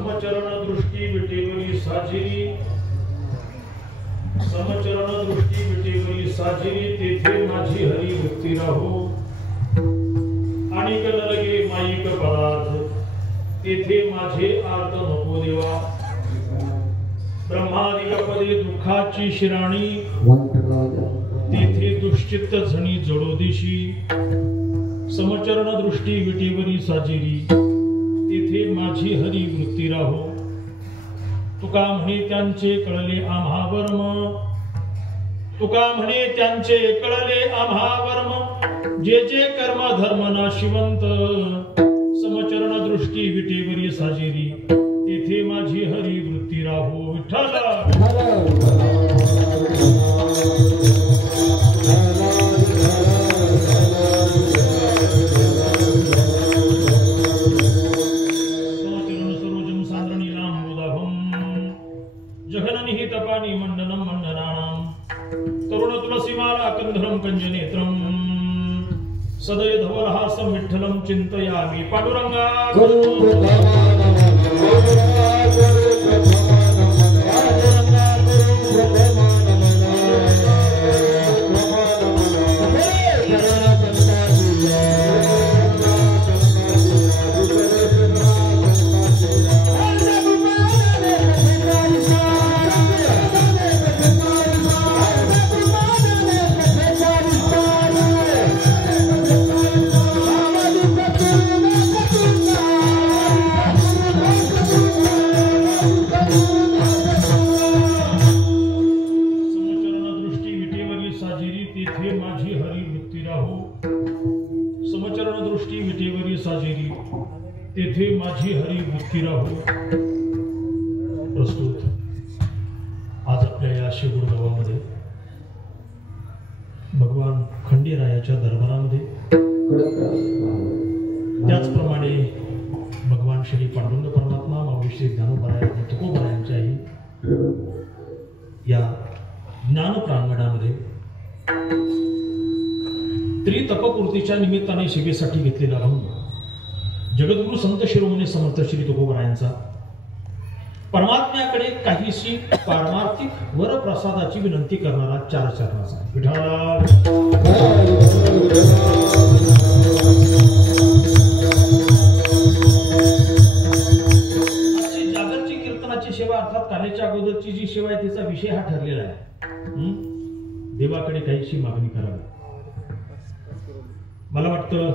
समचरण दृष्टी विटेवरी साजिरी, समचरण दृष्टी विटेवरी साजिरी, तेथे माझी हरी भक्ती राहो. आणि लगे माईक पदार्थ, तेथे माझे आर्त नको देवा. ब्रह्मादिक पदे दुःखाची शिराणी, तेथे दुश्चित्त झणी जडो दिशी. समचरण दृष्टी विटेवरी साजिरी, तेथे माझी हरी वृत्ती राहो. तुका म्हणे त्यांचे कळले आम्हा वर्म, तुका म्हणे त्यांचे कळले आम्हा वर्म. जे जे कर्म धर्म नाशिवंत, समचरण दृष्टी विटेवरी साजिरी, तेथे माझी हरी वृत्ती राहो. विठ्ठल मंडनम मंडनानाम तरुण तुलसीमाला कंधरम कंजनेत्रम सदय धवलहासं विठ्ठलं चिंतयामि. पांडुरंगा तेथे माझी हरी वृत्ती राहो. प्रस्तुत आज आपल्या या शिवगुरुगावामध्ये भगवान खंडेरायाच्या दरबारामध्ये, त्याचप्रमाणे भगवान श्री पांडुरंग परमात्मा, माऊली श्री ज्ञानोबराय तुकोबरायांच्याही या ज्ञान प्रांगणामध्ये त्रितपपूर्तीच्या निमित्ताने सेवेसाठी घेतलेला अभंग जगद्गुरु संत शिरोमणी समर्थ श्री तुकोबरायांचा परमात्म्याकडे काहीशी पारमार्थिक वरप्रसादाची विनंती करणारा 4 चरणाचा. विठ्ठला आजची जागरची कीर्तनाची सेवा अर्थात कालेच्या अगोदरची जी सेवा आहे तिचा विषय हा ठरलेला आहे. देवाकडे काहीशी मागणी करावी. मला वाटतं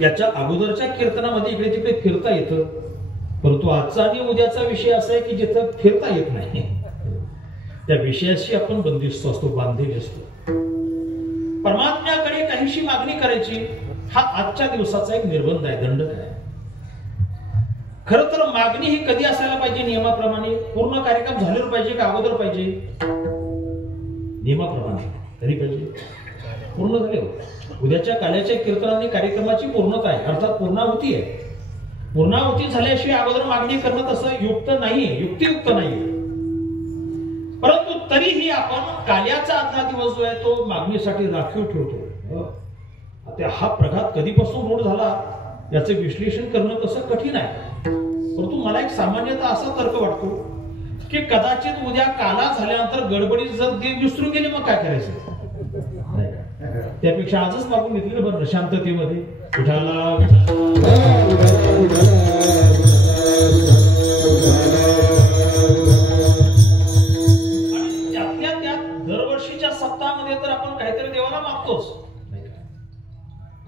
याच्या अगोदरच्या कीर्तनामध्ये इकडे तिकडे फिरता येतं, परंतु आजचा आणि उद्याचा विषय असा आहे की जिथं फिरता येत नाही त्या विषयाशी आपण बंदिस्त असतो, बांधलेले असतो. परमात्म्याकडे काहीशी मागणी करायची हा आजच्या दिवसाचा एक निर्बंध आहे, दंडक आहे. खर तर मागणी ही कधी असायला पाहिजे? नियमाप्रमाणे. पूर्ण कार्यक्रम झालेला पाहिजे का अगोदर पाहिजे? नियमाप्रमाणे तरी पाहिजे. पूर्ण झाले. उद्याच्या काल्याच्या कीर्तनाने कार्यक्रमाची पूर्णता आहे, अर्थात पूर्णाहुती आहे. पूर्णाहुती झाल्याशिवाय अगोदर मागणी करणं तसं युक्त नाहीये, युक्तियुक्त नाहीये. परंतु तरीही आपण काल्याचा आदला दिवस जो आहे तो मागणीसाठी राखीव ठेवतो. हा प्रघात कधीपासून रूढ झाला याचे विश्लेषण करणं तसं कठीण आहे. परंतु मला एक सामान्यतः असा तर्क वाटतो की कदाचित उद्या काला झाल्यानंतर गडबडीत जर देव विसरून गेले मग काय करायचं? त्यापेक्षा आजच मागून घेतलेलं बरं, शांततेमध्ये. विठ्ठला त्यातल्या त्यात दरवर्षीच्या सप्ताहामध्ये तर आपण काहीतरी देवाला मागतोच.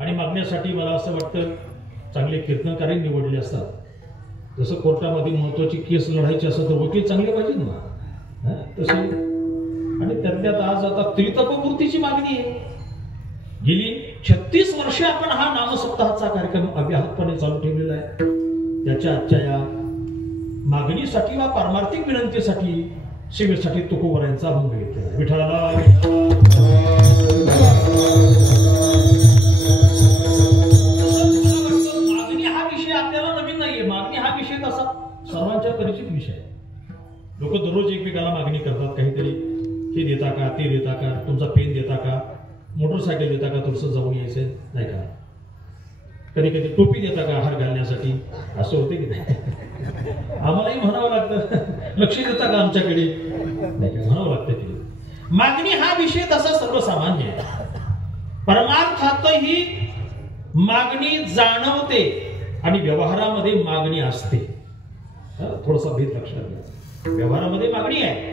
आणि मागण्यासाठी मला असं वाटतं चांगले कीर्तनकारी निवडले असतात. जसं कोर्टामध्ये महत्वाची केस लढायची असेल तर वकील चांगले पाहिजेत ना, तसे. आणि त्यातल्यात आज आता त्रितपपूर्तीची मागणी आहे. गेली 36 वर्षे आपण हा नामसप्ताहाचा कार्यक्रम अव्याहतपणे चालू ठेवलेला आहे. त्याच्या आजच्या या मागणीसाठी वा पारमार्थिक विनंतीसाठी सेवेसाठी तुकोबरायांचा अभंग घेतलेला आहे. विठ्ठला मागणी हा विषय आपल्याला नवीन नाहीये. मागणी हा विषय तसा सर्वांच्या परिचित विषय आहे. लोक दररोज एकमेकाला मागणी करतात, काहीतरी हे देता का, ते देता का, तुमचा पेन देता का, मोटरसायकल देता का, थोडंसं जाऊन यायचं नाही का, कधी कधी टोपी देता का हार घालण्यासाठी, असं होते की नाही. आम्हालाही म्हणावं लागतं, लक्ष देता का आमच्याकडे, म्हणावं लागतं की मागणी हा विषय तसा सर्वसामान्य आहे. परमार्थातही मागणी जाणवते आणि व्यवहारामध्ये मागणी असते. थोडासा भेद लक्षात घ्या. व्यवहारामध्ये मागणी आहे,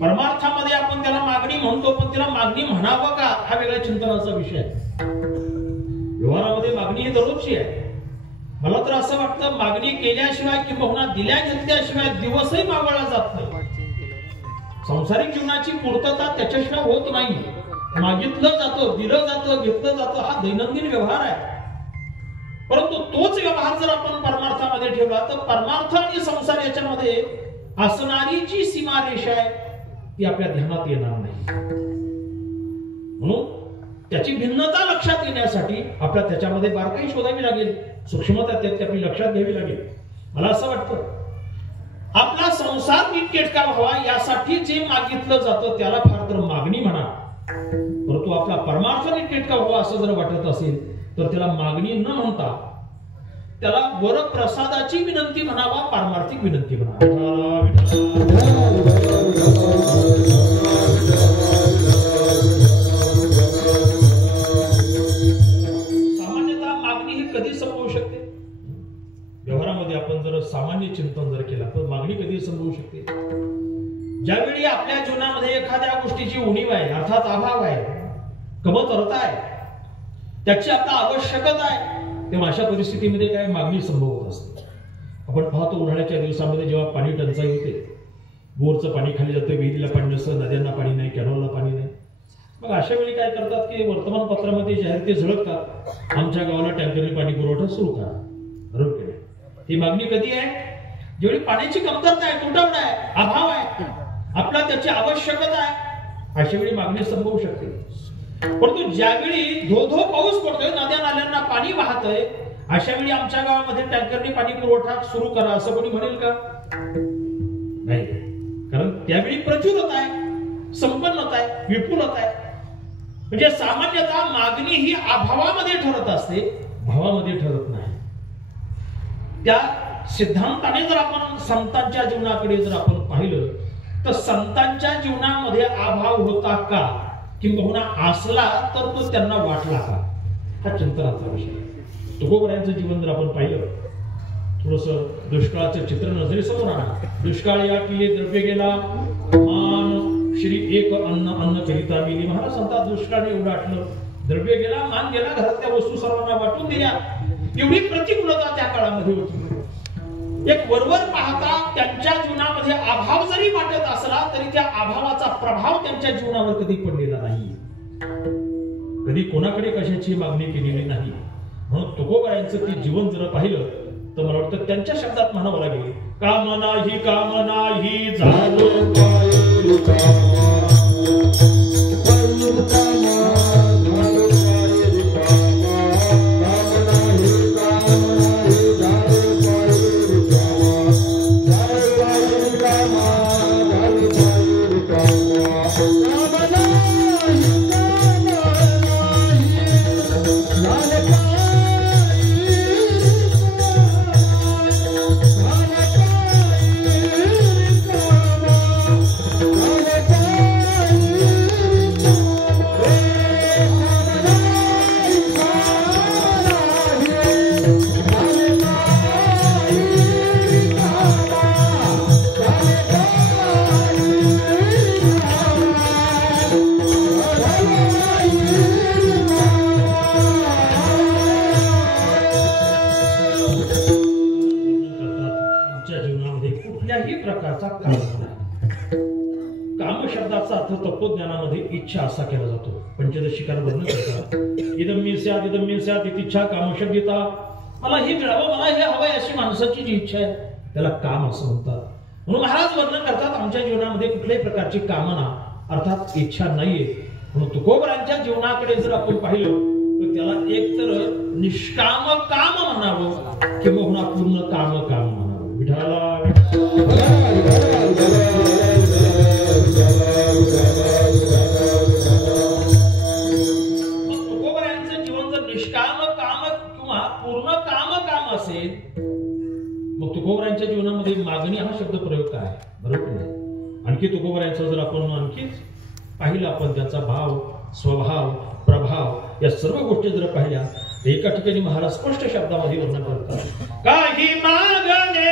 परमार्थामध्ये आपण त्याला मागणी म्हणतो, पण त्याला मागणी म्हणावं का हा वेगळ्या चिंतनाचा विषय आहे. व्यवहारामध्ये मागणी ही दररोजची आहे. मला तर असं वाटतं मागणी केल्याशिवाय किंवा दिल्या घेतल्याशिवाय दिवसही मावळला जात नाही. सांसारिक जीवनाची पूर्तता त्याच्याशिवाय होत नाही. मागितलं जातं, दिलं जातं, घेतलं जातं, हा दैनंदिन व्यवहार आहे. परंतु तोच व्यवहार जर आपण परमार्थामध्ये ठेवला तर परमार्थ आणि संसार याच्यामध्ये असणारी जी सीमारेषा आहे ती आपल्या ध्यानात येणार नाही. म्हणून त्याची भिन्नता लक्षात येण्यासाठी आपल्याला त्याच्यामध्ये बारकाई शोधावी लागेल, सूक्ष्मता त्यात आपली लक्षात घ्यावी लागेल. मला असं वाटतं आपला संसार नीटनेटका व्हावा यासाठी जे मागितलं जातं त्याला फार तर मागणी म्हणा, परंतु आपला परमार्थ नीटनेटका व्हावा असं जर वाटत असेल तर त्याला मागणी न म्हणता त्याला वरप्रसादाची विनंती म्हणावा, पारमार्थिक विनंती म्हणावा. सामान्यतः मागणी ही कधी संभवू शकते? व्यवहारामध्ये आपण जर सामान्य चिंतन जर केला तर मागणी कधी संभवू शकते? ज्यावेळी आपल्या जीवनामध्ये एखाद्या गोष्टीची उणीव आहे, अर्थात अभाव आहे, कमतरता आहे, त्याची आपल्याला आवश्यकता आहे, तेव्हा अशा परिस्थितीमध्ये काय मागणी संभवत असते. आपण पाहतो उन्हाळ्याच्या दिवसामध्ये जेव्हा पाणी टंचाई होते, बोरचं पाणी खाली जातं, विहिरीला पाणी नसतं, नद्यांना पाणी नाही, कॅनॉलला पाणी नाही, मग अशा वेळी काय करतात की वर्तमानपत्रामध्ये जाहिराती झळकतात, आमच्या गावाला टँकरने पाणी पुरवठा सुरू करा. बरोबर केलं. ही मागणी कधी आहे? जेवढी पाण्याची कमतरता आहे, तुटवडा आहे, अभाव आहे, आपला त्याची आवश्यकता आहे, अशा वेळी मागणी संभवू शकते. परंतु ज्यावेळी धो धो पाऊस पडतोय, नद्या नाल्यांना पाणी वाहतंय, अशा वेळी आमच्या गावामध्ये टँकरने पाणी पुरवठा सुरू करा असं कोणी म्हणेल का? नाही. कारण त्यावेळी प्रचुरता आहे, संपन्नता आहे, विपुलता आहे. म्हणजे सामान्यतः मागणी ही अभावामध्ये ठरत असते, भावामध्ये ठरत नाही. त्या सिद्धांताने जर आपण संतांच्या जीवनाकडे जर आपण पाहिलं तर संतांच्या जीवनामध्ये अभाव होता का किंबहुना असला तर तो त्यांना वाटला का, हा चिंतनाचा विषय. तुकोबरायांचं जीवन जर आपण पाहिलं, थोडस दुष्काळाचं चित्र नजरेसमोर आणा. दुष्काळ या किल्ले द्रव्य गेला, मान श्री एक अन्न अन्न करिता मिली. महाराज संता दुष्काळाने एवढं आटलं, द्रव्य गेला, मान गेला, घरातल्या वस्तू सर्वांना वाटून दिल्या. एवढी प्रतिकूलता त्या काळामध्ये होती. एक वरवर पाहता त्यांच्या जीवनामध्ये अभाव जरी वाटत असला तरी त्या अभावाचा प्रभाव त्यांच्या जीवनावर कधी पडलेला नाही, कधी कोणाकडे कशाची मागणी केलेली नाही. म्हणून तुकोबरायांचं ते जीवन जर पाहिलं तर मला वाटतं त्यांच्या शब्दात म्हणावं लागेल, काम नाही झालं तत्वज्ञानामध्ये इच्छा असा केला जातो. पंचदशिकार वर्णन करतात, इदं मे स्यात् इदं मे स्यात् इच्छा कामशब्दिता. मला हे मिळावं, मला हे हवंय अशी माणसाची जी इच्छा आहे त्याला काम असं म्हणतात. म्हणून महाराज वर्णन करतात आमच्या जीवनामध्ये कुठल्याही प्रकारची कामना अर्थात इच्छा नाहीये. म्हणून तुकोबरांच्या जीवनाकडे जर आपण पाहिलं तर त्याला एकतर निष्काम काम म्हणावं किंवा पूर्ण काम म्हणावं. विठाला तुकोबरायांचं जीवन जर निष्काम काम किंवा पूर्ण काम असेल मग तुकोबरायांच्या जीवनात जीवनामध्ये मागणी हा शब्द प्रयोग काय आहे? बरोबर नाही. आणखी तुकोबरायांचा जर आपण आणखीच पाहिलं, आपण त्याचा भाव, स्वभाव, प्रभाव या सर्व गोष्टी जर पाहिल्या, एका ठिकाणी महाराज स्पष्ट शब्दामध्ये वर्णन करतात, काही मागणे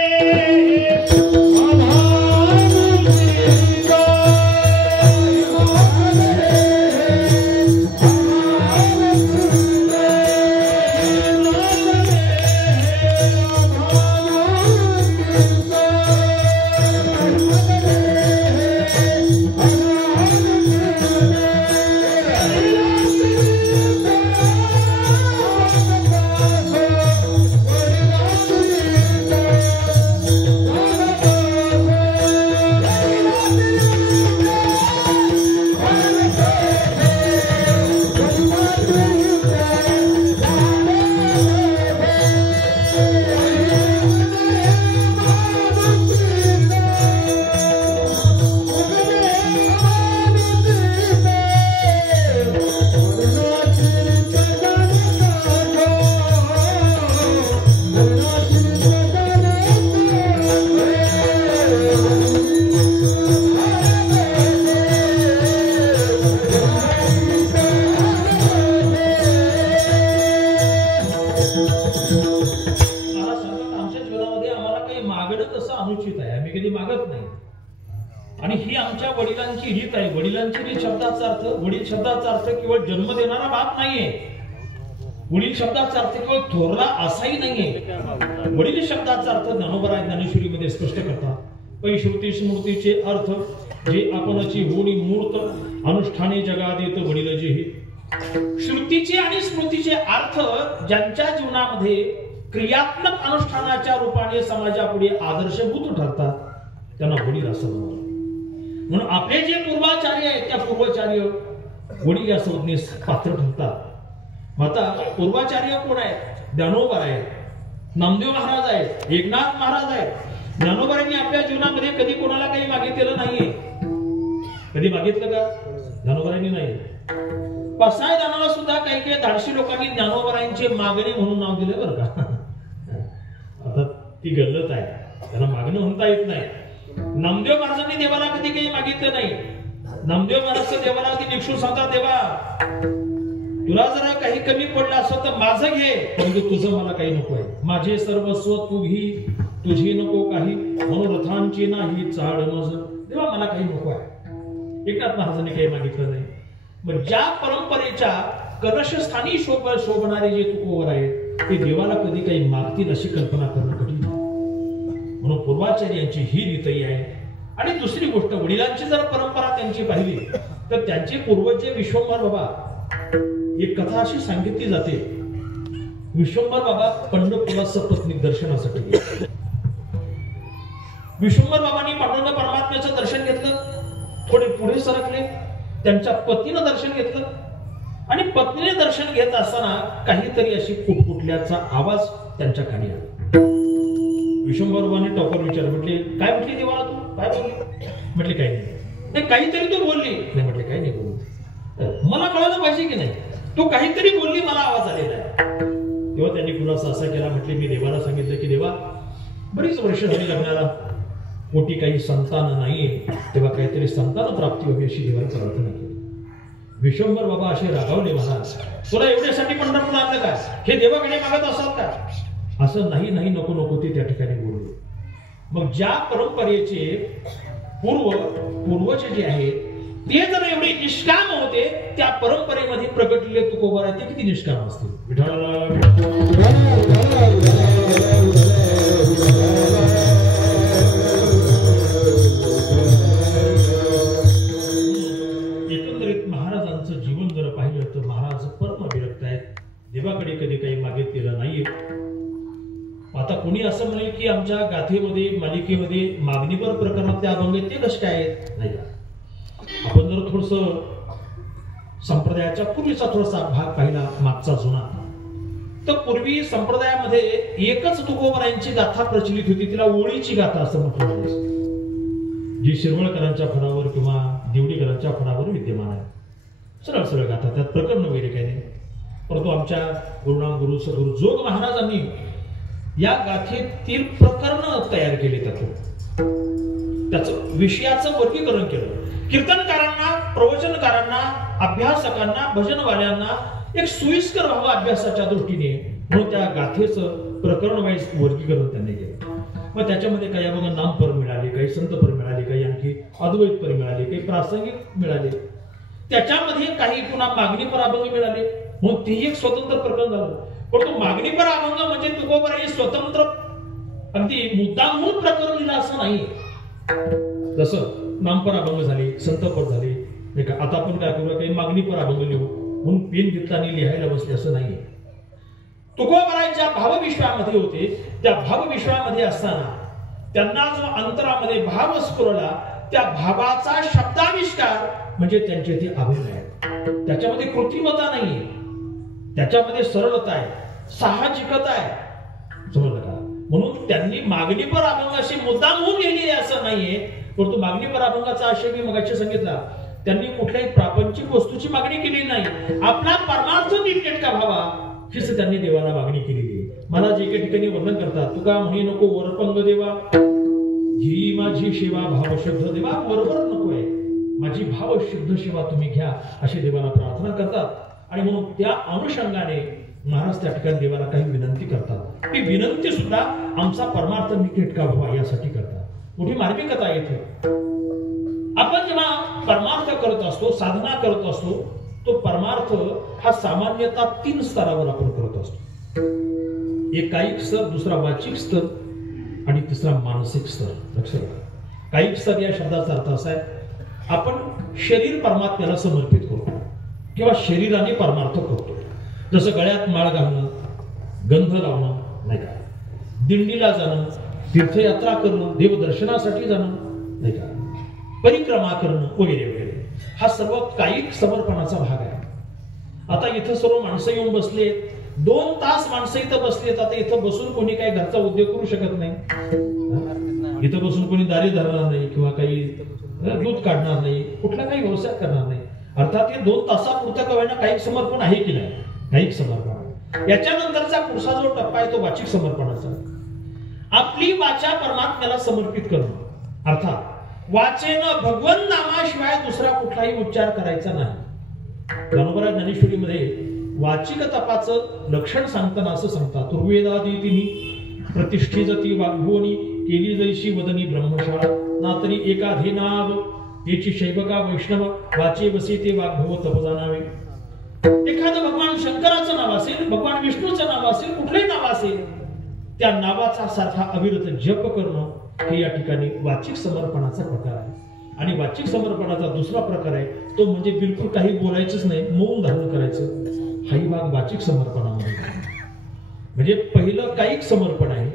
अनुचित आहे, आम्ही कधी मागत नाही. आणि ही आमच्या वडिलांची रीत आहे. वडिलांची रीत शब्दाचा अर्थ, वडील शब्दाचा अर्थ केवळ जन्म देणारा बाप नाहीये. वडील शब्दाचा अर्थ केवळ थोरला असाही नाहीये. वडील शब्दाचा अर्थ ज्ञानोबा ज्ञानेश्वरीमध्ये स्पष्ट करतात. पै श्रुती स्मृतीचे अर्थ जे आपणची होणी मूर्त अनुष्ठाने जगात येत वडील जे हे. श्रुतीचे आणि स्मृतीचे अर्थ ज्यांच्या जीवनामध्ये क्रियात्मक अनुष्ठानाच्या रूपाने समाजापुढे आदर्शभूत ठरतात त्यांना वडील असं म्हणतात. म्हणून आपले जे पूर्वाचार्य आहेत त्या पूर्वाचार्य वडील या संज्ञेस पात्र ठरतात. आता पूर्वाचार्य कोण आहेत? ज्ञानोबा आहेत, नामदेव महाराज आहेत, एकनाथ महाराज आहेत. ज्ञानोबांनी आपल्या जीवनामध्ये कधी कोणाला काही मागितलेलं नाहीये. कधी मागितलं का? ज्ञानोबांनी नाही. पसाय दानाला सुद्धा काही काही धाडशी लोकांनी ज्ञानोबांचे मागणी म्हणून नाव दिले बरं का. आता ती गल्लत आहे, त्याला मागणं म्हणता येत नाही. नामदेव महाराजांनी देवाला कधी काही मागितलं नाही. नामदेव महाराज देवाला कधी निक्षून सांगतात, देवा तुला जरा काही कमी पडलं असं तर माझं घे, परंतु तुझं मला काही नको आहे. माझे सर्वस्व तू घे, तुझी नको काही, मनोरथांची नाही चाड मज. देवा मला काही नको आहे. एकनाथ महाराजांनी काही मागितलं नाही. मग ज्या परंपरेच्या कलशस्थानी शोभणारे जे तुकोबर आहेत ते देवाला कधी काही मागतील अशी कल्पना करणं कठीण. म्हणून पूर्वाचार्यांची ही रीतही आहे. आणि दुसरी गोष्ट, वडिलांची जर परंपरा त्यांची पाहिली तर त्यांचे पूर्वज जे विश्वंभर बाबा, एक कथा अशी सांगितली जाते. विश्वंभर बाबा पंढरपुरात सपत्नीक दर्शनासाठी गेले. विश्वंभर बाबांनी पांडुरंग परमात्म्याचं दर्शन घेतलं. थोडे पुढे सरकले, त्यांच्या पत्नीनं दर्शन घेतलं. आणि पत्नीने दर्शन घेत असताना काहीतरी अशी कुटकुटल्याचा आवाज त्यांच्या कानी आला. विश्वंभर बाबांनी टॉपर विचारलं, म्हटले काय म्हटली देवाला तू? काय बोलली? म्हटले काही नाही. काहीतरी तू बोलली. नाही म्हटले काही नाही बोलली. मला कळलं पाहिजे की नाही, तू काहीतरी बोलली, मला आवाज आलेला आहे. तेव्हा त्यांनी खुलासा असा केला, म्हटले मी देवाला सांगितलं की देवा बरीच वर्ष झाली लग्नाला, पोटी काही संतान नाहीये, तेव्हा काहीतरी संतान प्राप्ती व्हावी अशी देवाला प्रार्थना केली. विश्वंभर बाबा असे रागावले, महाराज तुला एवढ्यासाठी पंढरपूर आणलं का? हे देवाकडे मागत असतात का? असं नाही नाही, नको नको, ते त्या ठिकाणी बोलले. मग ज्या परंपरेचे पूर्वज जे आहेत ते जर एवढे निष्काम होते, त्या परंपरेमध्ये प्रगटलेले तुकोबर आहेत ते किती निष्काम असतील. एकंदरीत महाराजांचं जीवन जर पाहिलं तर महाराज परम विरक्त आहेत. देवाकडे कधी काही मागितलेलं नाहीये. आता कोणी असं म्हणेल की आमच्या गाथेमध्ये, मालिकेमध्ये मागणीपर प्रकरणातले अभंग आहेत ते कसे काय आहेत? नाही का. आपण जर थोडस संप्रदायाच्या पूर्वीचा थोडासा भाग पाहिला, मागचा जुना, तर पूर्वी संप्रदायामध्ये एकच तुकोबरायांची गाथा प्रचलित होती. तिला ओळीची गाथा असं म्हटलं जायचं, जी शिरवळकरांच्या फळावर किंवा देवडीकरांच्या फळावर विद्यमान आहे. सरळ सरळ गाथा, त्यात प्रकरण वगैरे काही नाही. परंतु आमच्या गुरुनाम गुरु सद्गुरु जोग महाराजांनी या गाथेतील प्रकरण तयार केले त्यातून त्याचं विषयाचं वर्गीकरण केलं. कीर्तनकारांना, प्रवचनकारांना, अभ्यासकांना, भजनवाल्यांना एक सोयीस्कर व्हावं अभ्यासाच्या दृष्टीने म्हणून त्या गाथेचं प्रकरण वाईज वर्गीकरण त्यांनी केलं. मग त्याच्यामध्ये काही बघा नामपर मिळाले, काही संतपर मिळाले, काही आणखी अद्वैतपर मिळाले, काही प्रासंगिक मिळाले, त्याच्यामध्ये काही पुन्हा मागणीपर अभंग मिळाले. म्हणून तेही एक स्वतंत्र प्रकरण झालं. परंतु मागणीपर अभंग म्हणजे तुकोबारांनी स्वतंत्र अगदी मुद्दाम म्हणून प्रकरण लिहिलं असं नाही. जसं नामपर अभंग झाले, संतपर झाले, नाही का. आता आपण काय करूया, काही मागणीपर अभंग लिहू म्हणून पेन घेतला आणि लिहायला बसले असं नाहीये. तुकोबाराय ज्या भावविश्वामध्ये होते, त्या भावविश्वामध्ये असताना त्यांना जो अंतरामध्ये भाव स्फुरला, त्या भावाचा शब्दाविष्कार म्हणजे त्यांचे ते अभिनय आहे. त्याच्यामध्ये कृत्रिमता नाहीये, त्याच्यामध्ये सरळता आहे, साहजिकता आहे. समजलं का? म्हणून त्यांनी मागणीपर अभंग अशी मुद्दाम होऊन लिहिली असं नाहीये. परंतु मागणीपर अभंगाचा आशय मी मगाशी सांगितला, त्यांनी कुठल्याही प्रापंचिक वस्तूची मागणी केली नाही. आपला परमार्थ नीटनेटका व्हावा हीच त्यांनी देवाला मागणी केलेली आहे. मला जे काही ठिकाणी वर्णन करतात, तुका म्हणे नको वरपंग देवा, ही माझी सेवा भावशुद्ध देवा, वरवर नकोय, माझी भावशुद्ध सेवा तुम्ही घ्या अशी देवाला प्रार्थना करतात. आणि म्हणून त्या अनुषंगाने महाराज त्या ठिकाणी देवाला काही विनंती करतात. ती विनंती सुद्धा आमचा परमार्थ नीटनेटका व्हावा यासाठी करतात. मोठी मार्मिकता येथे. आपण जेव्हा परमार्थ करत असतो, साधना करत असतो, तो परमार्थ हा सामान्यतः 3 स्तरावर आपण करत असतो. एक कायिक स्तर, दुसरा वाचिक स्तर आणि तिसरा मानसिक स्तर. लक्षात घ्या. कायिक स्तर या शब्दाचा अर्थ असा आहे, आपण शरीर परमात्म्याला समर्पित करतो किंवा शरीराने परमार्थ करतो. जसं गळ्यात माळ घालणं, गंध लावणं, नाही का, दिंडीला जाणं, तीर्थयात्रा करणं, देवदर्शनासाठी जाणं, नाही का, परिक्रमा करणं वगैरे वगैरे, हा सर्व कायिक समर्पणाचा भाग आहे. आता इथं सर्व माणसं येऊन बसले, 2 तास माणसं इथं बसलेत. आता इथं बसून कोणी काही घरचा उद्योग करू शकत नाही. इथं बसून कोणी दारी धरणार नाही किंवा काही दूध काढणार नाही, कुठला काही व्यवसाय करणार नाही. अर्थात हे 2 तासापुरतं का होईना कायिक समर्पण आहे की नाही, कायिक समर्पण. याच्यानंतरचा पुढचा जो टप्पा आहे तो वाचिक समर्पणाचा. आपली वाचा परमात्म्याला समर्पित करणं. अर्थात वाचेनं भगवन नामाशिवाय दुसरा कुठलाही उच्चार करायचा नाही. गणोबरा ज्ञानेश्वरीमध्ये वाचिक तपाचं लक्षण सांगताना असं सांगतात, ऋग्वेदादितीनी प्रतिष्ठिजती वाग्भुवनी, केली जैशी वदनी ब्रह्मशाळा, ना तरी एकाधे नाव त्याची शैवका वैष्णव, वाचे बसे ते वाग्भव तप जाणावे. एखादं भगवान शंकराचं नाव असेल, भगवान विष्णूचं नाव असेल, कुठलंही नाव असेल, त्या नावाचा सारखा अविरत जप करणं हे या ठिकाणी वाचिक समर्पणाचा प्रकार आहे. आणि वाचिक समर्पणाचा दुसरा प्रकार आहे तो म्हणजे बिलकुल काही बोलायचंच नाही, मौन धारण करायचं. हाही भाग वाचिक समर्पणामध्ये. म्हणजे पहिलं कायिक समर्पण आहे,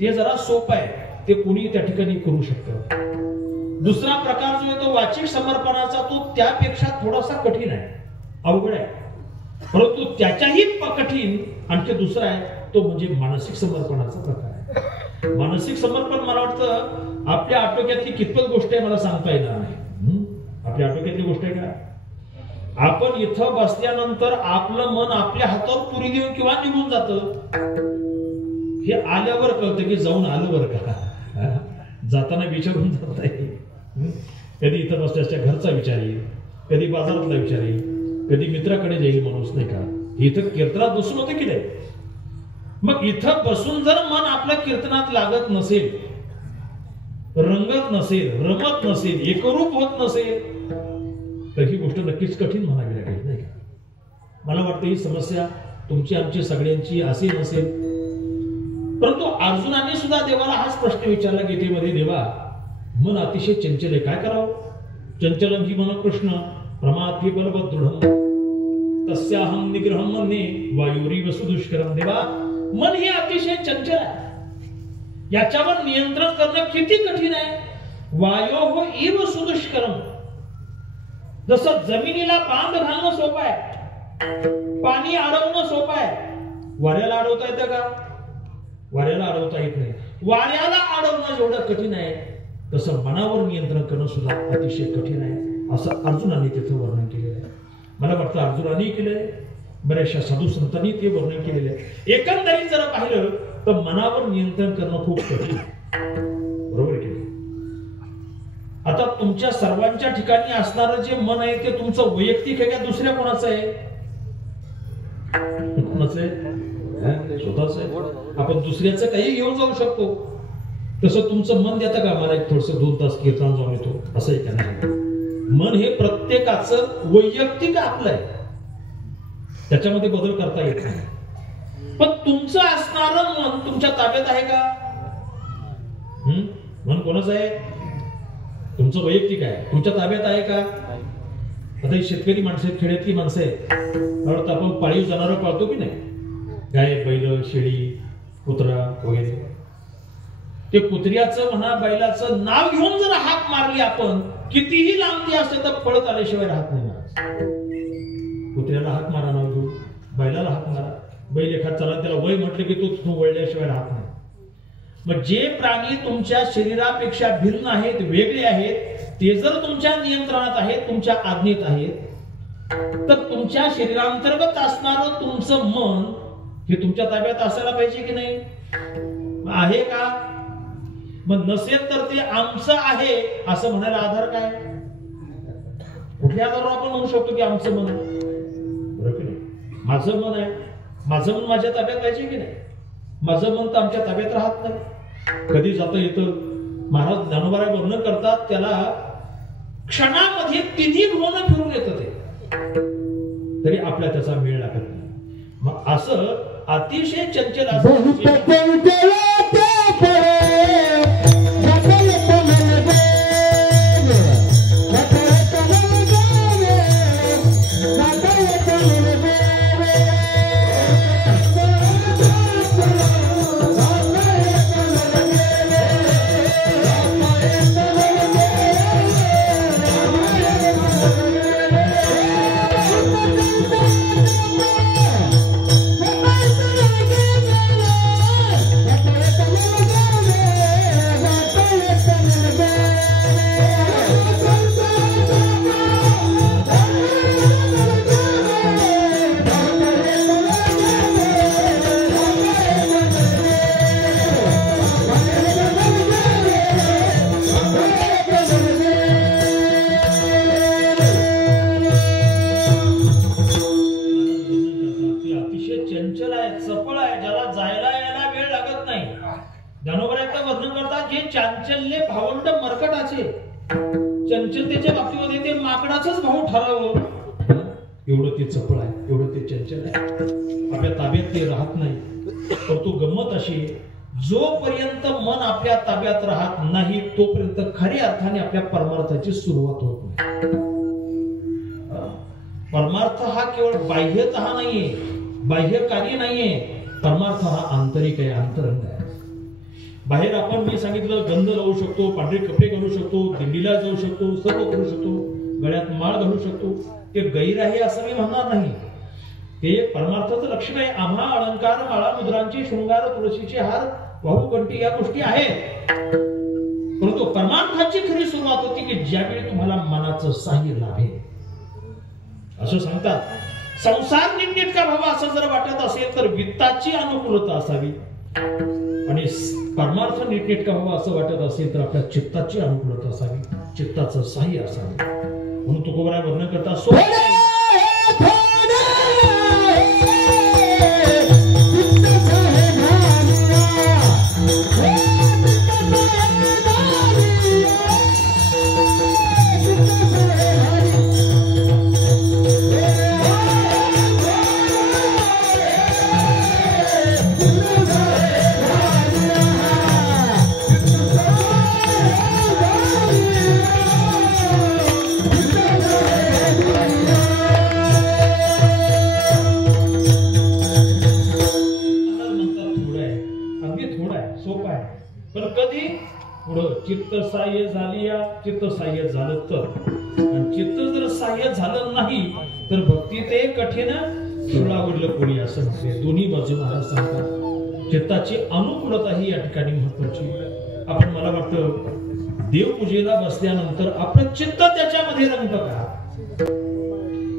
ते जरा सोपं आहे, ते कुणी त्या ठिकाणी करू शकतं. दुसरा प्रकार जो आहे तो वाचिक समर्पणाचा, तो त्यापेक्षा थोडासा कठीण आहे, अवघड आहे. परंतु त्याच्याही कठीण आणखी दुसरा आहे, तो म्हणजे मानसिक समर्पणाचा प्रकार आहे. मानसिक समर्पण मला वाटतं आपल्या आटोक्यातली कितपत गोष्ट आहे मला सांगता येणार नाही. आपल्या आटोक्यातली गोष्ट आहे का? आपण इथं बसल्यानंतर आपलं मन आपल्या हातावर पुरी देऊन किंवा निघून जातं, हे आल्यावर कळतं की जाऊन आलं बरं का. जाताना विचारून जात आहे. कधी इथं बसल्याच्या घरचा विचार येईल, कधी बाजारातला विचार येईल, कधी मित्राकडे जाईल माणूस, नाही का. इथं कीर्तनात बसून होते की नाही. मग इथं बसून जर मन आपल्या कीर्तनात लागत नसेल, रंगत नसेल, रमत नसेल, एकरूप होत नसेल, तर ही गोष्ट नक्कीच कठीण म्हणावी लागेल, नाही का. मला वाटतं ही समस्या तुमची आमची सगळ्यांची असेल नसेल. परंतु अर्जुनाने सुद्धा देवाला हाच प्रश्न विचारला गीतेमध्ये, देवा मन अतिशय चंचल आहे, काय करावं. चंचलम ही मन कृष्ण प्रमाथी बलवत दृढम तस्याहं निग्रहं मन्ये वायुरीव सुदुष्करम. देवा मन हे अतिशय चंचल आहे, याच्यावर नियंत्रण करणं किती कठीण आहे. वायोः इव सुदुष्करम. जसं जमिनीला बांध घालणं सोपं आहे, पाणी अडवणं सोपं आहे. वाऱ्याला अडवता येतं का? वाऱ्याला अडवता येत नाही. वाऱ्याला अडवणं जेवढं कठीण आहे, तसं मनावर नियंत्रण करणं सुद्धा अतिशय कठीण आहे, असं अर्जुनाने तिथं वर्णन केलेलं आहे. मला वाटतं अर्जुनाने केलंय, बऱ्याचशा साधू संतांनी ते वर्णन केलेलं आहे. एकंदरीत जर पाहिलं तर मनावर नियंत्रण करणं खूप कठीण, बरोबर की? आता तुमच्या सर्वांच्या ठिकाणी असणारं जे मन आहे ते तुमचं वैयक्तिक आहे का दुसऱ्या कोणाचं आहे? कोणाचं आहे? स्वतःच आहे. आपण दुसऱ्याचं काही घेऊन जाऊ शकतो. तसं तुमचं मन देतं का मला एक थोडस 2 तास कीर्तन जाऊन येतो असं आहे का? नाही. मन हे प्रत्येकाचं वैयक्तिक आपलं आहे, त्याच्यामध्ये बदल करता येत नाही. पण तुमचं असणारं मन तुमच्या ताब्यात आहे का? मन कोणाचं आहे? तुमचं वैयक्तिक आहे, तुमच्या ताब्यात आहे का? आता ही शेतकरी माणसं आहेत, खेड्यातली माणसं आहेत, मला आपण पाळीव जनावर पाळतो की नाही? गाय, बैल, शेळी, कुत्रा वगैरे. ते कुत्र्याचं म्हणा बैलाचं नाव घेऊन जर हाक मारली आपण, कितीही लांबी असेल तर पळत आल्याशिवाय राहत नाही. कुत्र्याला हाक मारा नाव घेऊन, बैलाला हाक मारा, बैल एखाद चला त्याला वय म्हटलं की तो वळल्याशिवाय राहत नाही. मग जे प्राणी तुमच्या शरीरापेक्षा भिन्न आहेत, वेगळे आहेत, ते जर तुमच्या नियंत्रणात आहेत, तुमच्या आज्ञेत आहेत, तर तुमच्या शरीरांतर्गत असणारं तुमचं मन हे तुमच्या ताब्यात असायला पाहिजे की नाही? आहे का? मग नसेल तर ते आमचं आहे असं म्हणायला आधार काय? कुठल्या आधारावर आपण म्हणू शकतो की आमचं मन आहे? बरोबर की नाही? माझं मन आहे, माझं मन माझ्या ताब्यात पाहिजे की नाही? माझं मन तर आमच्या ताब्यात राहत नाही. कधी जातं येतं. महाराज ज्ञानोबा वर्णन करतात, त्याला क्षणामध्ये 3 भुवन फिरून येतं ते, तरी आपल्या त्याचा मेळ लागत नाही. मग असं अतिशय चंचल चंचलतेच्या बाबतीमध्ये ते माकडाचंच भाऊ ठरावं, एवढं ते चपळ आहे, एवढं ते चंचल आहे, आपल्या ताब्यात ते राहत नाही. परंतु गंमत अशी, जोपर्यंत मन आपल्या ताब्यात राहत नाही तोपर्यंत खऱ्या अर्थाने आपल्या परमार्थाची सुरुवात होत नाही. परमार्थ हा केवळ बाह्यतः नाहीये, बाह्य कार्य नाहीये. परमार्थ हा आंतरिक आहे, अंतरंग आहे. बाहेर आपण मी सांगितलं गंध लावू शकतो, पांढरे कपडे घालू शकतो, दिंडीला जाऊ शकतो, सर्व करू शकतो, गळ्यात माळ घालू शकतो. ते गैर आहे असं मी म्हणणार नाही. ते परमार्थाचं लक्षण आहे. आम्हा अलंकार, माळा, मुद्रांचे शृंगार, तुळशीचे हार, वाहूकंठी या गोष्टी आहेत. परंतु परमार्थाची खरी सुरुवात होती की ज्यावेळी तुम्हाला मनाचं साह्य लाभेल. असं सांगतात, संसार नीटनेटका व्हावा असं जर वाटत असेल तर वित्ताची अनुकूलता असावी, आणि परमार्थ नीटनेटका व्हावा असं वाटत असेल तर आपल्या चित्ताची अनुकूलता असावी, चित्ताचं साह्य असावे. म्हणून तुकोबराय वर्णन करता चित्त साह्य झाली, चित्त साह्य झालं तर, आणि चित्त जर साह्य झालं नाही तर भक्ती ते कठीण सुळावरलं कोणी असं म्हणते. दोन्ही बाजू महाराज सांगतात. चित्ताची अनुकूलता ही या ठिकाणी महत्वाची. आपण मला वाटतं देवपूजेला बसल्यानंतर आपलं चित्त त्याच्यामध्ये रंगतं का?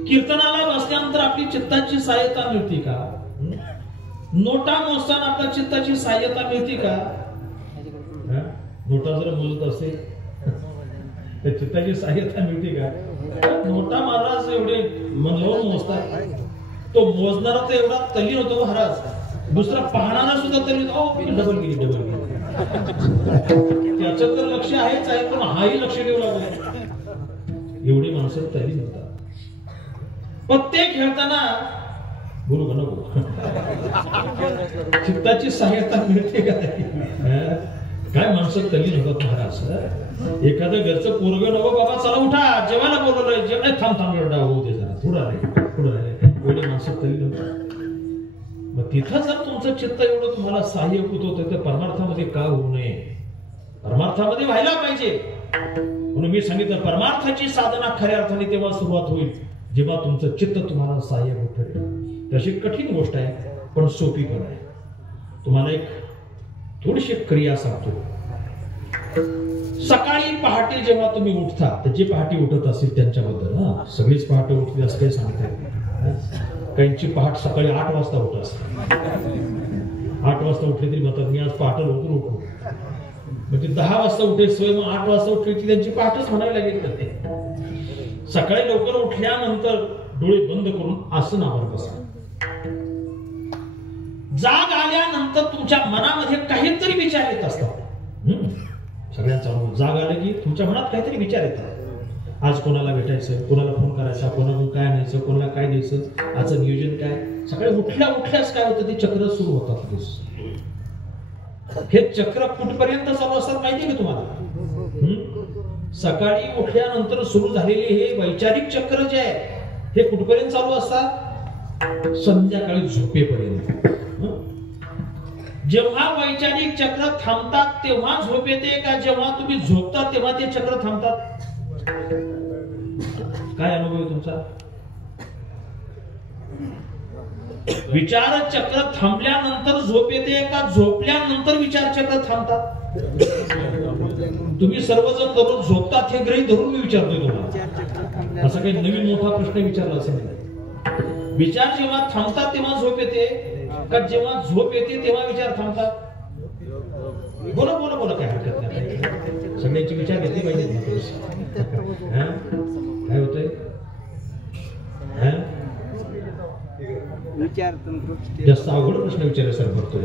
कीर्तनाला बसल्यानंतर आपली चित्ताची सहायता मिळते का? नोटा मोजताना आपल्या चित्ताची सहाय्यता मिळते का? नोटा जर मोजत असेल तर चित्ताची सहाय्यता मिळते का? नोटा महाराज एवढे मन लावून मोजतात, तो मोजणारा तर एवढा तल्लीन होतो महाराज, दुसरा पाहणारा सुद्धा तल्लीन, डबल गेली डबल गेली, त्याचं तर लक्ष आहेच आहे, पण हाही लक्ष देऊ लागला. एवढी माणसं तल्लीन होतात. पत्ते खेळताना बोलू का नको, चित्ताची सहाय्यता मिळते का? काय माणसं तल्लीन होतात महाराज. एखादं घरचं पोरग नको, बाबा चला उठा जेवायला बोलवलंय, जेवण थांब थांब एवढा होऊ दे जरा, थोडा रे पुढे एवढे माणसं तल्लीन होतात. मग तिथं जर तुमचं चित्त एवढं तुम्हाला सहाय्यभूत होतं तर परमार्थामध्ये का होऊ नये? परमार्थामध्ये व्हायला पाहिजे. म्हणून मी सांगितलं, परमार्थाची साधना खऱ्या अर्थाने तेव्हा सुरुवात होईल जेव्हा तुमचं चित्त तुम्हाला सहाय्यभूत ठरेल. तशी कठीण गोष्ट आहे पण सोपी पण आहे. तुम्हाला एक थोडीशी क्रिया सांगतो. सकाळी पहाटे जेव्हा तुम्ही उठता, तर जे पहाटे उठत असतील त्यांच्याबद्दल, सगळीच पहाटे उठली असं काही सांगता येत. काहींची पहाट सकाळी 8 वाजता उठत असते. 8 वाजता उठले तरी म्हणतात मी आज पहाटे लवकर उठलो. म्हणजे 10 वाजता उठे सोय, मग 8 वाजता उठली की त्यांची पहाटच म्हणावी लागेल करते. सकाळी लवकर उठल्यानंतर डोळे बंद करून आसनावर बसा. जाग आल्यानंतर तुमच्या मनामध्ये काहीतरी विचार येत असतात. सगळ्यांचा जाग आले की तुमच्या मनात काहीतरी विचार येतात. आज कोणाला भेटायचं, कोणाला फोन करायचा, कोणाकडून काय आणायचं, कोणाला काय द्यायचं, आजचं नियोजन काय. सकाळी उठल्याच काय होतं, ते चक्र सुरू होतात. हे चक्र कुठपर्यंत चालू असतात माहिती आहे का तुम्हाला? सकाळी उठल्यानंतर सुरू झालेले हे वैचारिक चक्र जे आहे हे कुठपर्यंत चालू असतात? संध्याकाळी झोपेपर्यंत. जेव्हा वैचारिक चक्र थांबतात तेव्हा झोप येते का जेव्हा तुम्ही झोपता तेव्हा ते चक्र थांबतात? काय अनुभव आहे तुमचा? विचार चक्र थांबल्यानंतर झोप येते का झोपल्यानंतर विचार चक्र थांबतात? तुम्ही सर्वजण दररोज झोपतात हे गृहीत धरून मी विचारतोय तुम्हाला. असं काही नवीन मोठा प्रश्न विचारला असेल. विचार जेव्हा थांबतात तेव्हा झोप येते का जेव्हा झोप येते तेव्हा विचार थांबतात? बोला बोला बोला, काय हरकत नाही. सगळ्यांचे विचार घेतले पाहिजे. काय होतंय? जास्त अवघड प्रश्न विचारल्यासारखं करतोय.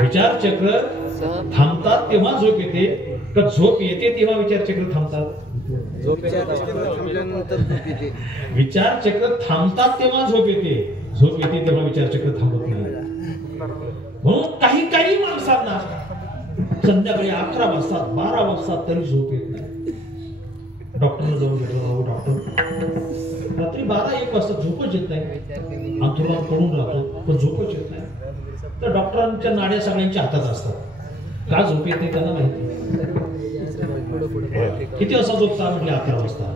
विचार चक्र थांबतात तेव्हा झोप येते का झोप येते तेव्हा विचार चक्र थांबतात? विचार चक्र थांबतात तेव्हा झोप येते, झोप येते तेव्हा विचार चक्र थांबत नाही. म्हणून काही माणसांना संध्याकाळी 11 वाजता 12 वाजता तरी झोप येत नाही. डॉक्टरला जाऊन गेलो, डॉक्टर रात्री 12-1 वाजता झोपच येत नाही, अंथरुणावर पडून राहतो पण झोपच येत नाही. तर डॉक्टरांच्या नाड्या सगळ्यांच्या हातात असतात. का झोप येत नाही त्यांना माहिती. किती वाजता झोपता म्हटले? 11 वाजता.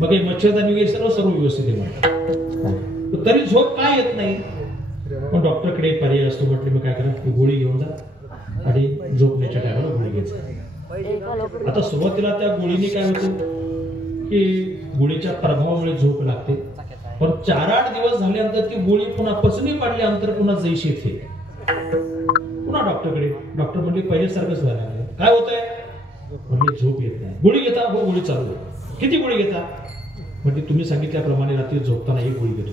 मग हे मच्छरदानी वगैरे सर्व व्यवस्थित आहे, तरी झोप काय येत नाही? पण डॉक्टरकडे पर्याय असतो. म्हटले मग काय करा, गोळी घेऊन जा आणि झोपण्याच्या टायमाला गोळी घ्यायची. आता सुरुवातीला त्या गोळीने काय होतं की गोळीच्या प्रभावामुळे झोप लागते, पण 4-8 दिवस झाल्यानंतर ती गोळी पुन्हा पचनी पाडल्यानंतर पुन्हा जैशी येते. पुन्हा डॉक्टरकडे. डॉक्टर म्हणले पहिल्यासारखंच व्हायला लागलं. काय होतंय? म्हणजे झोप येत नाही. गोळी घेता? हो गोळी चालू आहे. किती गोळी घेता? म्हणजे तुम्ही सांगितल्याप्रमाणे रात्री झोपताना 1 गोळी घेतो.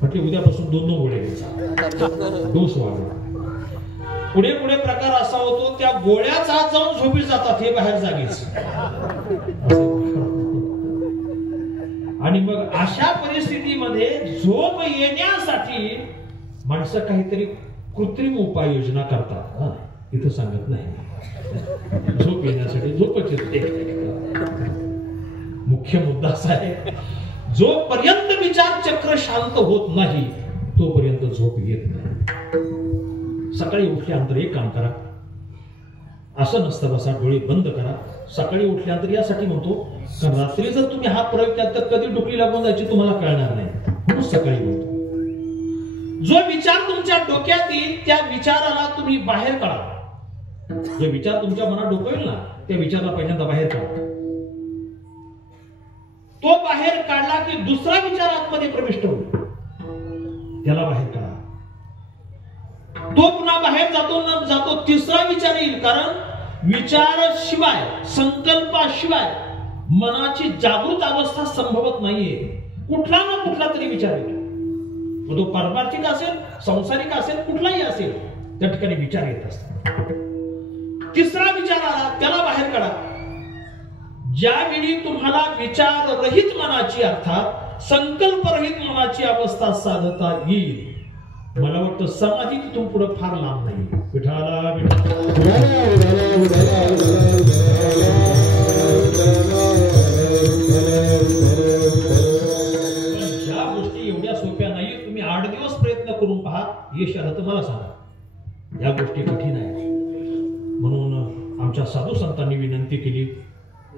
म्हटले उद्यापासून 2-2 गोळ्या घ्यायचा, डोस वाढवा. पुढे पुढे प्रकार असा होतो त्या गोळ्याच आत जाऊन झोपी जातात, हे बाहेर जागीच. आणि मग अशा परिस्थितीमध्ये झोप येण्यासाठी माणसं काहीतरी कृत्रिम उपाययोजना करतात. इथं सांगत नाही. झोप येण्यासाठी झोपच येते. मुख्य मुद्दा असा आहे, जोपर्यंत विचार चक्र शांत होत नाही तोपर्यंत झोप येत नाही. सकाळी उठल्यानंतर एक काम करा, असं नसतं बसा, डोळे बंद करा. सकाळी उठल्यानंतर यासाठी म्हणतो कारण रात्री जर तुम्ही हा प्रयोग केला तर कधी डुकली लागून जायची तुम्हाला कळणार नाही. म्हणून सकाळी म्हणतो जो विचार तुमच्या डोक्यात येईल त्या विचाराला तुम्ही बाहेर काढा. जो विचार तुमच्या मनात डोकवेल ना त्या विचाराला पहिल्यांदा बाहेर काढा. तो बाहेर काढला की दुसरा विचार आतमध्ये प्रविष्ट होईल, त्याला बाहेर काढा. तो पुन्हा बाहेर जातो तिसरा विचार येईल. कारण विचाराशिवाय संकल्पाशिवाय मनाची जागृत अवस्था संभवत नाहीये. कुठला ना कुठला तरी विचार येतो. मग तो पारमार्थिक असेल, संसारिक असेल, कुठलाही असेल, त्या ठिकाणी विचार येत असतात. तिसरा विचार आला, त्याला बाहेर काढा. ज्यावेळी तुम्हाला विचाररहित मनाची अर्थात संकल्परहित मनाची अवस्था साधता येईल, मला वाटतं समाधी तिथून पुढे फार लांब नाही. विठाला ज्या गोष्टी एवढ्या सोप्या नाही, तुम्ही 8 दिवस प्रयत्न करून पहा, यश आलं तर मला सांगा. या गोष्टी कठीण आहेत. म्हणून आमच्या साधू संतांनी विनंती केली,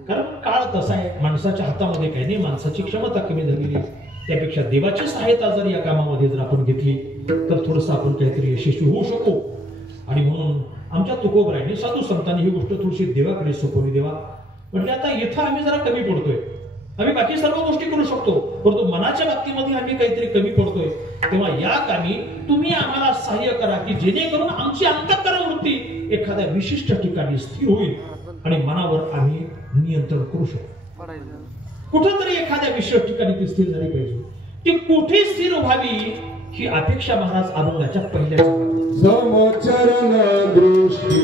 कारण काळ तसा आहे, माणसाच्या हातामध्ये काही नाही, माणसाची क्षमता कमी झालेली आहे. त्यापेक्षा देवाची सहायता जर या कामामध्ये जर आपण घेतली तर थोडंसं आपण काहीतरी यशस्वी होऊ शकू. आणि म्हणून आमच्या तुकोबरायांनी साधू संतांनी ही गोष्ट थोडीशी देवाकडे सोपवली. देवा म्हणजे आता इथं आम्ही जरा कमी पडतोय, आम्ही बाकी सर्व गोष्टी करू शकतो, परंतु मनाच्या बाबतीमध्ये आम्ही काहीतरी कमी पडतोय. तेव्हा या कामी तुम्ही आम्हाला सहाय्य करा की जेणेकरून आमची अंतःकरण वृत्ती एखाद्या विशिष्ट ठिकाणी स्थिर होईल आणि मनावर आम्ही नियंत्रण करू शकतो. कुठेतरी एखाद्या विशिष्ट ठिकाणी ती स्थिर झाली पाहिजे. ती कुठे स्थिर व्हावी ही अपेक्षा महाराज अभंगाच्या पहिल्या समचरण दृष्टी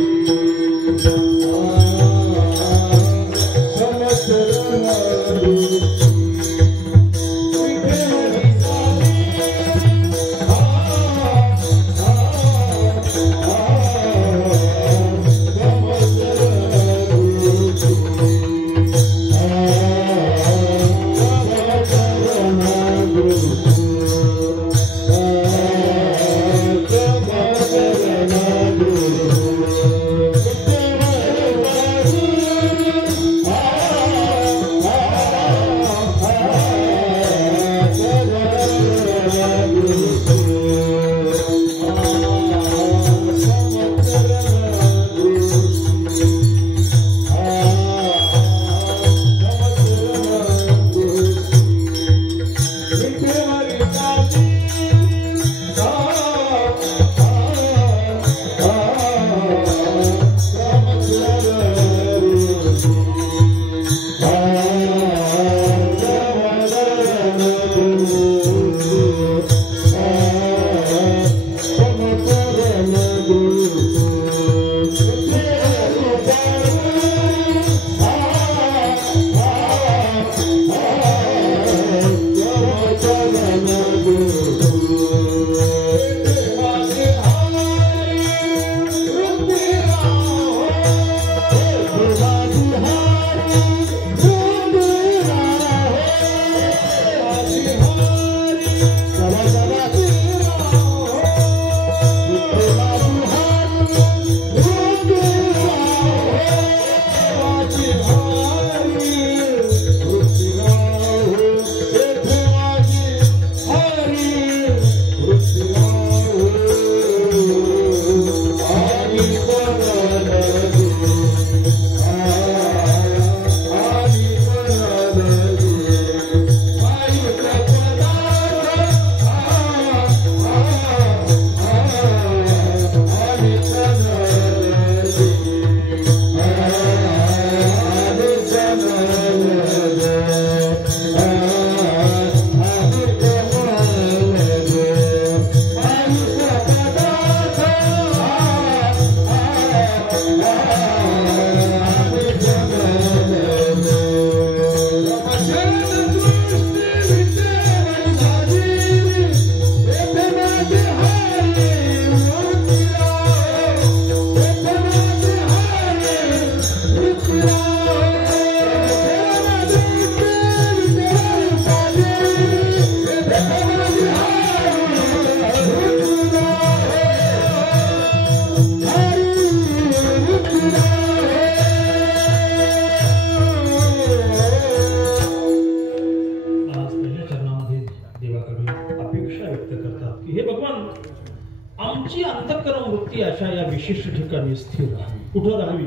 आमची अंतःकरण वृत्ती अशा या विशिष्ट ठिकाणी स्थिर राहावी. कुठं राहावी?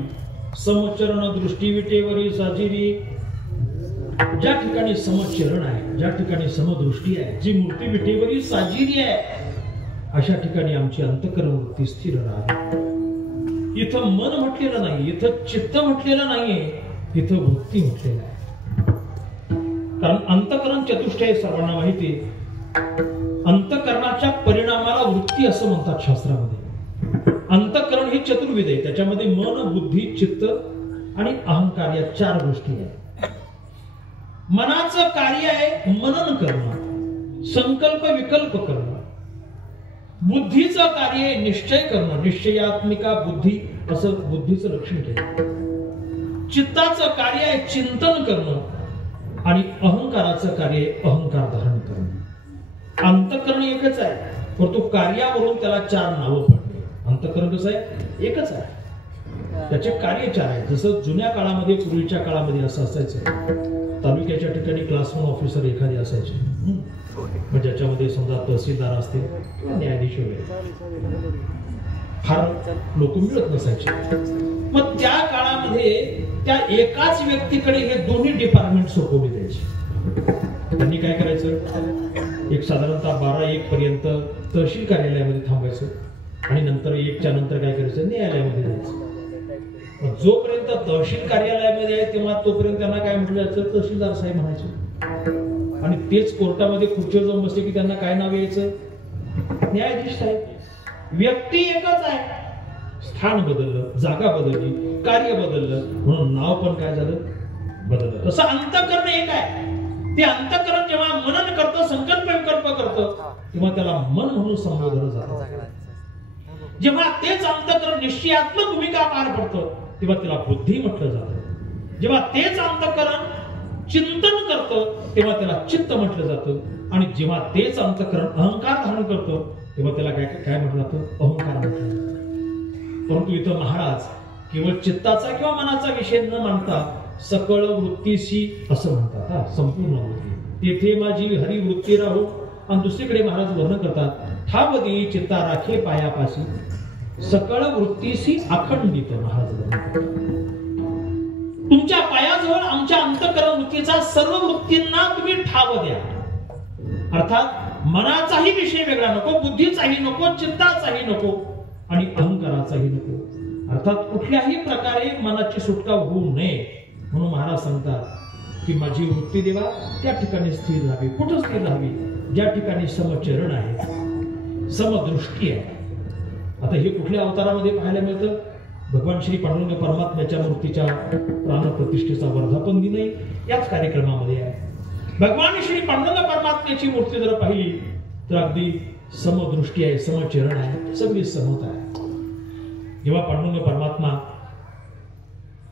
समचरण दृष्टी विटेवरी साजिरी. ज्या ठिकाणी समचरण आहे, ज्या ठिकाणी समदृष्टी आहे, जी मूर्ती विटेवरी साजिरी आहे अशा ठिकाणी आमची अंतःकरण वृत्ती स्थिर राहावी. इथं मन म्हटलेलं नाही, इथं चित्त म्हटलेलं नाहीये, इथं वृत्ती म्हटलेलं आहे. कारण अंतःकरण चतुष्टय सर्वांना माहिती आहे. अंतःकरणाच्या परिणामाला वृत्ती असं म्हणतात शास्त्रामध्ये. अंतःकरण हे चतुर्विध आहे. त्याच्यामध्ये मन, बुद्धी, चित्त आणि अहंकार या 4 गोष्टी आहेत. मनाचं कार्य आहे मनन करणं, संकल्प विकल्प करणं. बुद्धीचं कार्य आहे निश्चय करणं, निश्चयात्मिका बुद्धी असं बुद्धीचं लक्षण केलं. चित्ताचं कार्य आहे चिंतन करणं आणि अहंकाराचं कार्य आहे अहंकार धारण करणं. अंतःकरण एकच आहे, परंतु कार्यावरून त्याला 4 नावं पडली. अंतःकरण कसं आहे? एकच आहे, त्याचे कार्य 4 आहे. जसं जुन्या काळामध्ये, पूर्वीच्या काळामध्ये असं असायचं, तालुक्याच्या ठिकाणी क्लासवन ऑफिसर एखादे असायचे, मग ज्याच्यामध्ये समजा तहसीलदार असते किंवा न्यायाधीश वगैरे, फार लोक मिळत नसायचे. मग त्या काळामध्ये त्या एकाच व्यक्तीकडे हे दोन्ही डिपार्टमेंट सोपवले द्यायचे. त्यांनी काय करायचं, एक साधारणतः 12-1 पर्यंत तहसील कार्यालयामध्ये थांबायचं आणि नंतर 1च्या नंतर काय करायचं, न्यायालयामध्ये जायचं. जोपर्यंत तहसील कार्यालयामध्ये आहे तेव्हा तोपर्यंत त्यांना काय म्हटलं जायचं, तहसीलदार साहेब म्हणायचे. आणि तेच कोर्टामध्ये खुर्चीवर जाऊन बसले की त्यांना काय नाव यायचं, न्यायाधीश साहेब. व्यक्ती एकच आहे, स्थान बदललं, जागा बदलली, कार्य बदललं, म्हणून नाव पण काय झालं, बदललं. तसं अंतःकरण एक आहे. ते अंतःकरण जेव्हा मनन करतं, संकल्प विकल्प करतं, तेव्हा त्याला मन म्हणून संबोधलं जातं. जेव्हा तेच अंतःकरण निश्चयात्मक भूमिका पार पडतं, तेव्हा त्याला बुद्धी म्हटलं जातं. जेव्हा तेच अंतःकरण चिंतन करतं, तेव्हा त्याला चित्त म्हटलं जातं. आणि जेव्हा तेच अंतःकरण अहंकार धारण करतं, तेव्हा त्याला काय म्हटलं जातं, अहंकार म्हटलं जातं. परंतु इथं महाराज केवळ चित्ताचा किंवा मनाचा विषय न मांडता सकळ वृत्तीशी असं म्हणतात. हा संपूर्ण वृत्ती, तेथे माझी हरी वृत्ती राहो. आणि दुसरीकडे महाराज वर्णन करतात, ठावदी चित्ता राखे पायापाशी, सकळ वृत्तीशी अखंडित. महाराज तुमच्या पायाजवळ आमच्या अंतःकरण वृत्तीचा सर्व वृत्तींना तुम्ही ठाव द्या. अर्थात मनाचाही विषय वेगळा नको, बुद्धीचाही नको, चित्ताचाही नको आणि अहंकाराचाही नको. अर्थात कुठल्याही प्रकारे मनाची सुटका होऊ नये म्हणून महाराज सांगतात की माझी वृत्ती देवा त्या ठिकाणी स्थिर राहावी. कुठं स्थिर राहावी? ज्या ठिकाणी समचरण आहे, समदृष्टी आहे. आता हे कुठल्या अवतारामध्ये पाहायला मिळतं? भगवान श्री पांडुरंग परमात्म्याच्या मूर्तीच्या प्राणप्रतिष्ठेचा वर्धापन दिन याच कार्यक्रमामध्ये आहे. भगवान श्री पांडुरंग परमात्म्याची मूर्ती जर पाहिली तर अगदी समदृष्टी आहे, समचरण आहे, सगळी समता आहे. जेव्हा पांडुरंग परमात्मा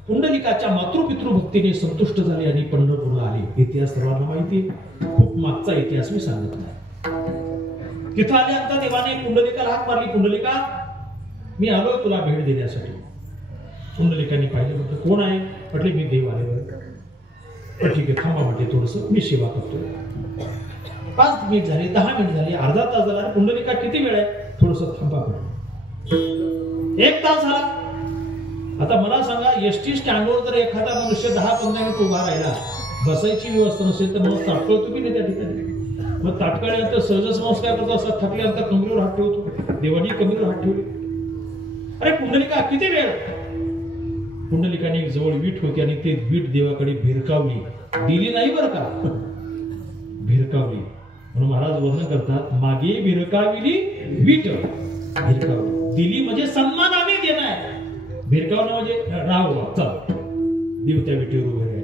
पुंडलिकाच्या मातृपितृ भक्तीने संतुष्ट झाले आणि पंढरपूरला आले, इतिहास सर्वांना माहिती, खूप मागचा इतिहास मी सांगत नाही. तिथं आल्यानंतर देवाने पुंडलिकाला हाक मारली, पुंडलिका मी आलोय तुला भेट देण्यासाठी. पुंडलिकाने पाहिलं, म्हटलं कोण आहे? म्हटले मी देव आले. बरं ठीक आहे, थांबा म्हटले, थोडस मी सेवा करतोय. 5 मिनिट झाले, 10 मिनिट झाले, अर्धा तास झाला. पुंडलिका किती वेळ आहे? थोडस थांबा. 1 तास झाला. आता मला सांगा, एसटी स्टँडवर जर एखादा मनुष्य 10-15 मिनिट उभा राहिला, बसायची व्यवस्था नसेल तर मग ताटकळतो की नाही त्या ठिकाणी? मग ताटकळल्यानंतर सहज संस्कार करतो, असं थकल्यानंतर कमरेवर हात ठेवतो. देवानी कमरेवर हात ठेवले. अरे पुंडलिका किती वेळ? पुंडलिकाने एक जवळ वीट होती आणि ते वीट देवाकडे भिरकावली. दिली नाही बरं का, भिरकावली. म्हणून महाराज वर्णन करतात, मागे भिरकाविली वीट. भिरकावली, दिली म्हणजे सन्मानाने देणं आहे. भिरकावणं म्हणजे राव चल, देव त्या विटेवर उभे राहिले.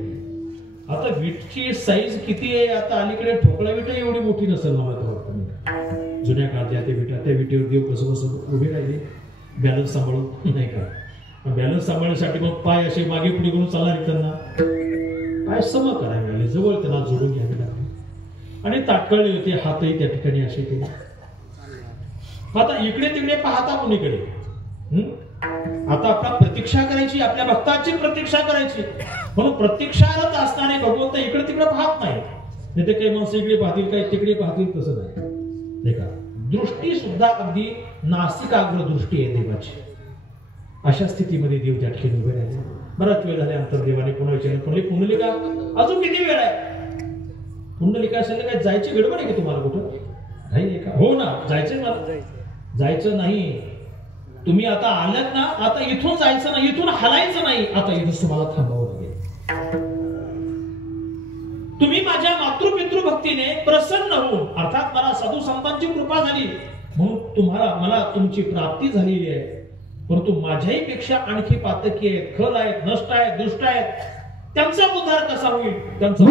आता वीटची साईज किती आहे? आता अलीकडे ठोकळा विटा एवढी मोठी नसेल मला तर वाटतं. जुन्या काळच्या त्या विटेवर देव कसं कसं उभे राहिले, बॅलन्स सांभाळून, नाही का? बॅलन्स सांभाळण्यासाठी मग पाय असे मागे पुढे करून चालणार, त्यांना पाय सम करावे लागले, जवळ त्यांना जोडून घ्यावे लागले आणि ताटकळले होते. हातही त्या ठिकाणी असे केले. आता इकडे तिकडे पाहता कोणीकडे. आता आपला प्रतीक्षा करायची, आपल्या भक्ताची प्रतीक्षा करायची. म्हणून प्रतीक्षारत असताना भगवंत इकडे तिकडे पाहत नाही. नाही तर काही माणसं इकडे पाहतील, काही तिकडे पाहतील, तसं नाही का? दृष्टी सुद्धा अगदी नासिकाग्र दृष्टी आहे देवाची. अशा स्थितीमध्ये देव त्या ठिकाणी उभे राहिले. बराच वेळ झाल्यानंतर देवाने पुन्हा विचारलं, पुंडलिका अजून किती वेळ आहे? पुंडलिका असेल काय जायची गडबड आहे की तुम्हाला कुठं? नाही का? हो ना, जायचंय मला. जायचं नाही. तुम्ही आता आलात ना, आता इथून जायचं नाही, इथून हलायचं नाही, आता इथं तुम्हाला थांबावं लागेल. तुम्ही माझ्या मातृपितृभक्तीने प्रसन्न होऊन, अर्थात मला साधू संतांची कृपा झाली म्हणून मला तुमची प्राप्ती झालेली आहे. परंतु माझ्याही पेक्षा आणखी पातकी आहेत, खल आहेत, नष्ट आहेत, दुष्ट आहेत. त्यांचा उद्धार कसा होईल? त्यांचा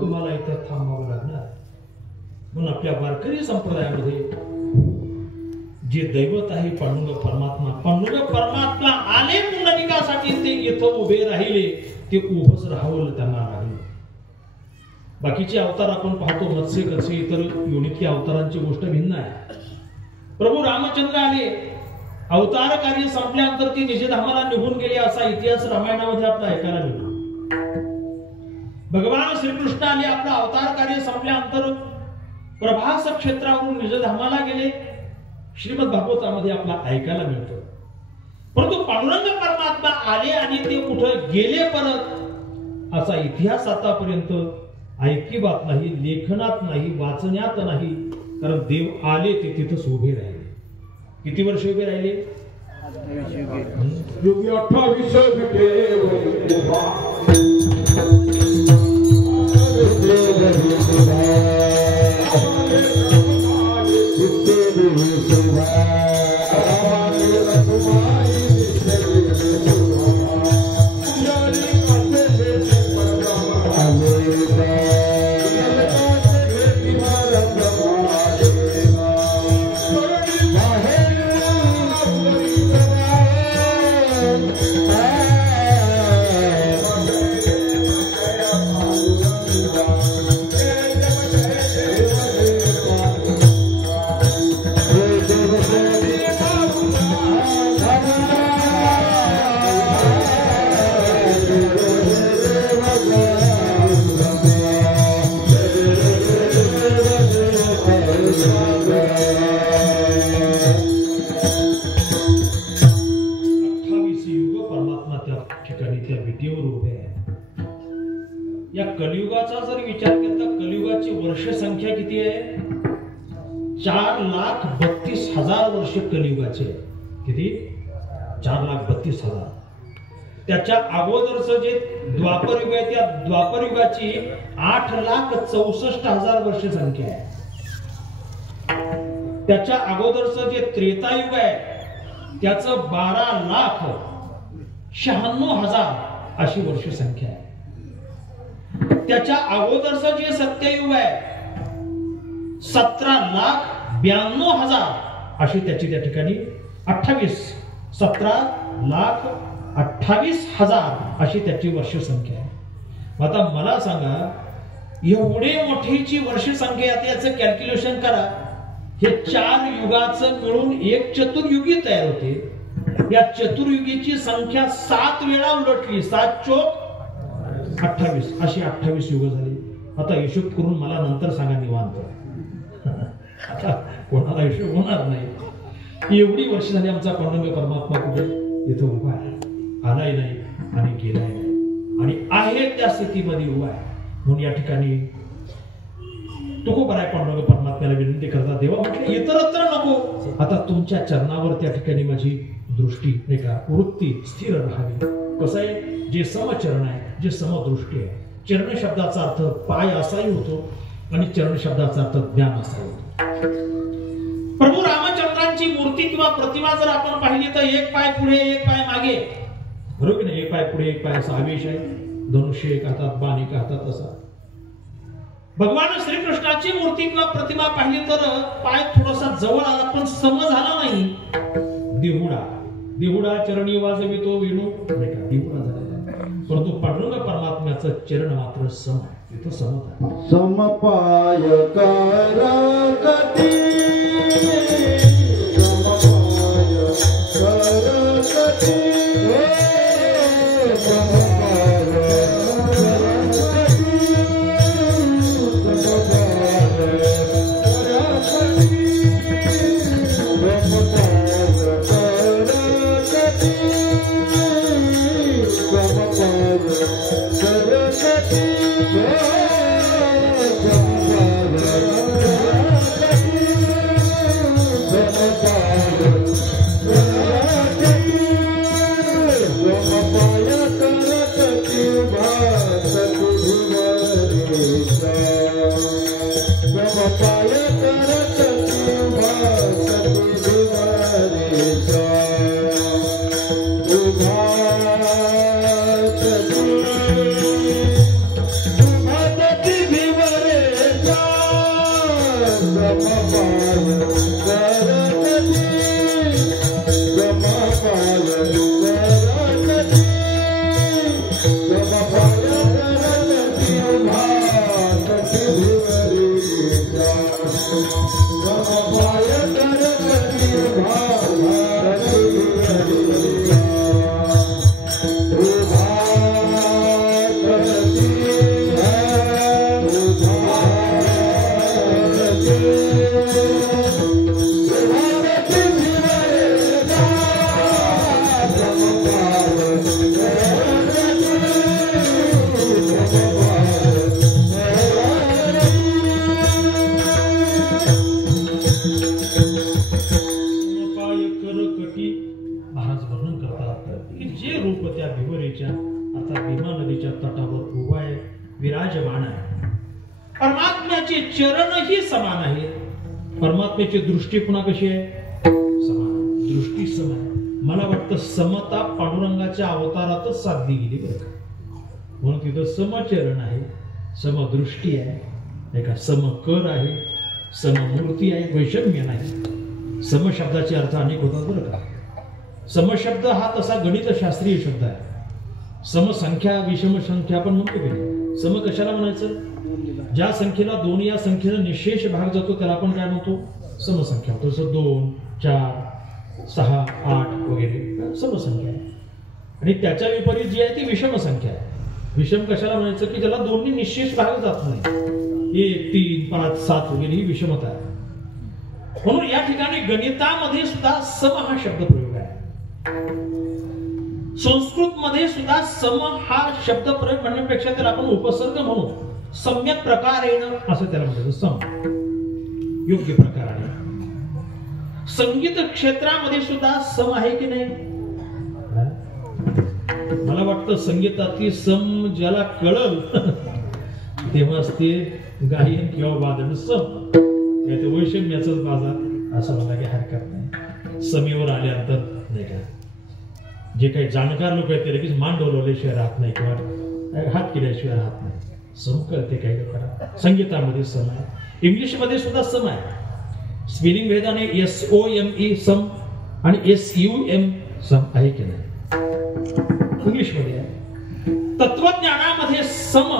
तुम्हाला इथं थांबावं लागणार. म्हणून आपल्या वारकरी संप्रदायामध्ये जे दैवत आहे पांडुरंग परमात्मा आले पुंडलिकासाठी, ते इथं उभे राहिले, ते उभंच राहावं त्यांना लागलं. बाकीचे अवतार आपण पाहतो, मत्स्य कसे इतर योनीतल्या अवतारांची गोष्ट भिन्न आहे. प्रभू रामचंद्र आले, अवतार कार्य संपल्यानंतर ती निजधामाला निघून गेले असा इतिहास रामायणामध्ये आपला ऐकायला मिळतो. भगवान श्रीकृष्ण आले, आपला अवतार कार्य संपल्यानंतर प्रभास क्षेत्रावरून निजधामाला गेले, श्रीमद भागवतामध्ये आपला ऐकायला मिळतो. परंतु पांडुरंग परमात्मा आले आणि ते कुठं गेले परत असा इतिहास आतापर्यंत ऐकिवात नाही, लेखनात नाही, वाचण्यात नाही. कारण देव आले ते तिथंच उभे राहिले. किती वर्ष उभे राहिले? 28 युग परमात्मा त्या ठिकाणी त्या विटेवर उभे आहे. या कलियुगाचा जर विचार केला तर कलियुगाची वर्ष संख्या किती आहे? 4,32,000 वर्ष कलियुगाचे. किती? 4,32,000. त्याच्या अगोदरचं जे द्वापर युग आहे त्या द्वापर युगाची 8,64,000 वर्ष संख्या आहे. त्याच्या अगोदरचं जे त्रेतायुग आहे त्याचं 12,96,000 अशी वर्ष संख्या आहे. त्याच्या अगोदरचं जे सत्ययुग आहे 17,92,000 अशी त्याची त्या ठिकाणी 17,28,000 अशी त्याची वर्ष संख्या आहे. आता मला सांगा, एवढे मोठीची वर्ष संख्या आहे, याचं कॅल्क्युलेशन करा. हे 4 युगाचं मिळून एक चतुर्युगी तयार होते. या चतुर्युगीची संख्या 7 वेळा उलटली, 7 चोक 28 अशी 28 युग झाली. आता हिशोब करून मला नंतर सांगा निवांत. आता कोणाला हिशोब होणार नाही. एवढी वर्ष झाली आमचा पांडुरंग परमात्मा कुठे इथं उभा आहे, आलाय नाही आणि गेलाय नाही आणि आहे त्या स्थितीमध्ये उभा आहे. म्हणून या ठिकाणी तुकोबराय पांडुरंग परमात्म्याला विनंती करता, देवा म्हटलं इतरत्र नको, आता तुमच्या चरणावर त्या ठिकाणी माझी दृष्टी नाही का वृत्ती स्थिर राहावी. कसं आहे, जे समचरण आहे, जे समदृष्टी आहे. चरण शब्दाचा अर्थ पाय असाही होतो आणि चरण शब्दाचा अर्थ ज्ञान असाही होतो. प्रभू रामचंद्रांची मूर्ती किंवा प्रतिमा जर आपण पाहिली तर एक पाय पुढे एक पाय मागे, बरोबर नाही, एक पाय पुढे एक पाय असा आवेश आहे. धनुष्य एक हातात, बाण एक हातात असा. भगवान श्रीकृष्णाची मूर्ती किंवा प्रतिमा पाहिली तर पाय थोडासा जवळ आला पण सम झाला नाही. देहुडा चरणी वाजवितो वेणू, नाही का, देहुडा झालेला आहे. परंतु पांडुरंग परमात्म्याचं चरण मात्र सम आहे, तिथं समत आहे. समपाय करकटी, परमात्म्याची दृष्टी पुन्हा कशी आहे, समान. दृष्टी समान. मला वाटतं समता पांडुरंगाच्या अवतारातच साधली गेली बरं का. म्हणून तिथं समचरण आहे, समदृष्टी आहे, एका समकर आहे, सममूर्ती आहे, वैषम्य नाही. समशब्दाचे अर्थ अनेक होतात बरं का. समशब्द हा तसा गणितशास्त्रीय शब्द आहे. समसंख्या विषमसंख्या आपण म्हणतो की सम कशाला म्हणायचं, ज्या संख्येला 2 या संख्येला निशेष भाग जातो त्याला आपण काय म्हणतो, समसंख्या. तसं 2, 4, 6, 8 वगैरे समसंख्या आहे. आणि त्याच्या विपरीत जी आहे ती विषमसंख्या आहे. विषम कशाला म्हणायचं की ज्याला 2 निशेष भाग जात नाही, 1, 3, 5, 7 वगैरे ही विषमता आहे. म्हणून या ठिकाणी गणितामध्ये सुद्धा सम हा शब्द प्रयोग आहे. संस्कृत मध्ये सुद्धा सम हा शब्द प्रयोग म्हणण्यापेक्षा त्याला आपण उपसर्ग म्हणू, सम्यक प्रकारेण असं त्याला म्हणतात. सम योग्य प्रकाराने. संगीत क्षेत्रामध्ये सुद्धा सम आहे की नाही. मला वाटतं संगीतातली सम ज्याला कळल तेव्हाच ते गायन किंवा वादन सम, वैषम्याच बाजार असं मला काही हरकत नाही. समीवर आल्यानंतर नाही का, जे काही जाणकार लोक आहेत ते लगेच मान डोलवल्याशिवाय राहत नाही किंवा हात केल्याशिवाय राहत नाही. सम करते काही लोकांना. संगीतामध्ये सम आहे. इंग्लिश मध्ये सुद्धा सम आहे. स्पेलिंग भेदाने SOME सम आणि SUM सम आहे की नाही, इंग्लिश मध्ये आहे. तत्वज्ञानामध्ये सम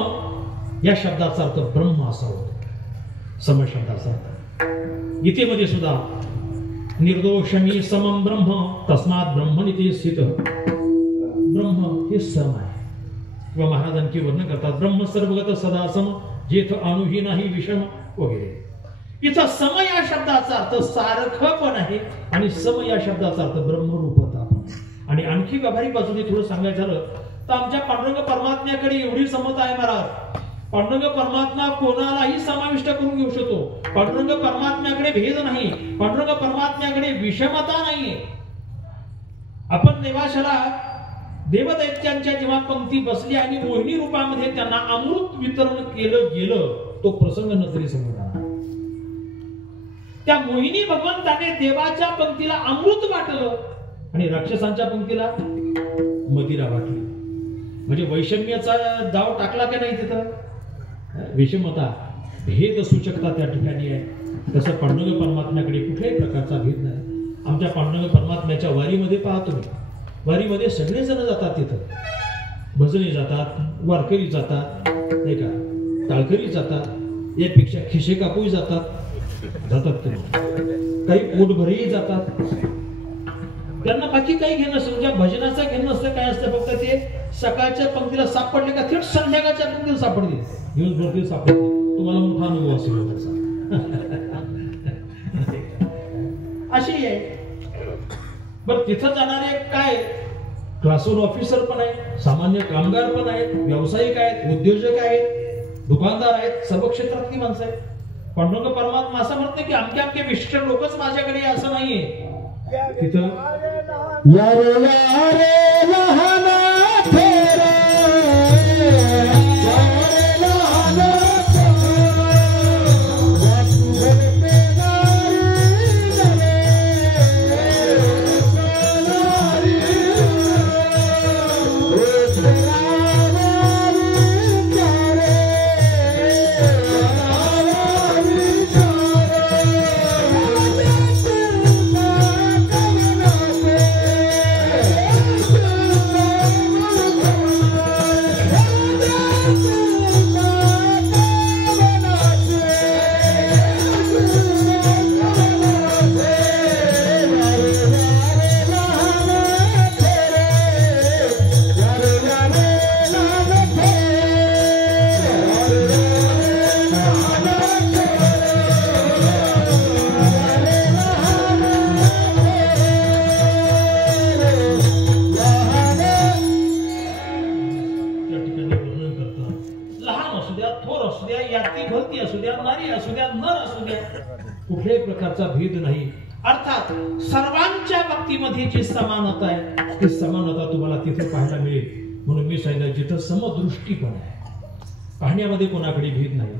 या शब्दाचा अर्थ ब्रह्म असा होतो. सम शब्दाचा अर्थ गीतेमध्ये सुद्धा निर्दोषमी समम ब्रह्म तस्मात् ब्रह्मणिते स्थित. ब्रह्म हे सम आहे. किंवा महाराजांची वर्णन करतात ब्रह्म सर्वगत सदा सम जेथ अणुही नाही विषम वगैरे. इथं सम या शब्दाचा अर्थ सारखं पण आहे आणि सम या शब्दाचा अर्थ ब्रह्मरूपता. आणि आणखी व्यावहारिक बाजूने थोडं सांगायचं झालं तर आमच्या पांडुरंग परमात्म्याकडे एवढी समता आहे महाराज. पांडुरंग परमात्मा कोणालाही समाविष्ट करून घेऊ शकतो. पांडुरंग परमात्म्याकडे भेद नाही. पांडुरंग परमात्म्याकडे विषमता नाहीये. आपण नेवाशाला देवदैत्यांच्या जेव्हा पंक्ती बसली आणि मोहिनी रूपामध्ये त्यांना अमृत वितरण केलं गेलं, तो प्रसंग नजरी समोर आला. त्या मोहिनी भगवंताने देवाच्या पंक्तीला अमृत वाटलं आणि राक्षसांच्या पंक्तीला मदिरा वाटली. म्हणजे वैषम्याचा दाव टाकला का नाही तिथं? विषमता, भेद सूचकता त्या ठिकाणी आहे. तसं पांडुरंग परमात्म्याकडे कुठल्याही प्रकारचा भेद नाही. आमच्या पांडुरंग परमात्म्याच्या वारीमध्ये पहा तुम्ही, वारीमध्ये सगळे जण जातात, तिथं भजनी जातात, वारकरी जातात, नाही का, टाळकरी जातात, यापेक्षा खिशे कापूही जातात तुम्ही, काही पोटभरही जातात. त्यांना बाकी काही घेणं नसतं, म्हणजे भजनाचं घेणं नसतं, काय असतं, फक्त ते सकाळच्या पंक्तीला सापडले का थेट संध्याकाळच्या पंक्तीला सापडले, दिवसभर सापडले. तुम्हाला मोठा अनुभव असेल त्याचा. अशी आहे. बरं, तिथं जाणारे काय क्लासरूम ऑफिसर पण आहेत, सामान्य कामगार पण आहेत, व्यावसायिक आहेत, उद्योजक आहेत, दुकानदार आहेत, सर्व क्षेत्रातली माणसं आहेत. पांडुरंग परमात्मा असं म्हणत नाही की अमके अमके विशिष्ट लोकच माझ्याकडे, असं नाहीये. तिथं कुठल्याही प्रकारचा भेद नाही. अर्थात सर्वांच्या बाबतीमध्ये जी समानता आहे, ती समानता तुम्हाला तिथे पाहायला मिळेल. म्हणून मी सांगितलं, जिथं समदृष्टीपण आहे, पाहण्यामध्ये कोणाकडे भेद नाही.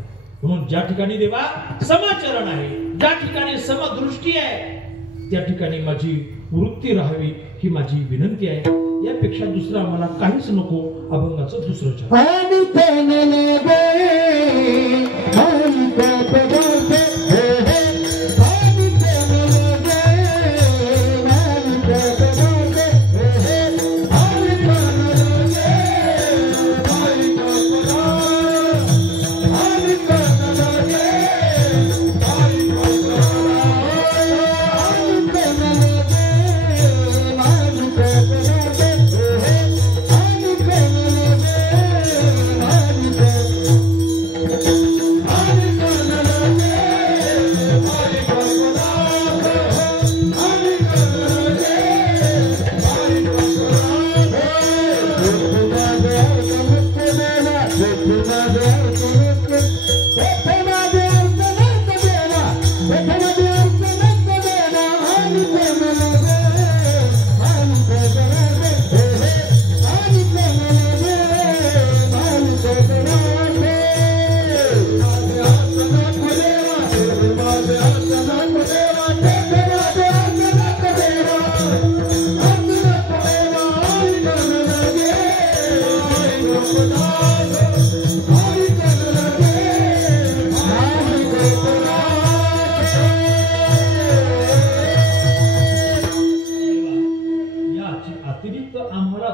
म्हणून ज्या ठिकाणी देवा समाचरण आहे, ज्या ठिकाणी समदृष्टी आहे, त्या ठिकाणी माझी वृत्ती राहावी, ही माझी विनंती आहे. यापेक्षा दुसरं आम्हाला काहीच नको. अभंगाचं दुसरं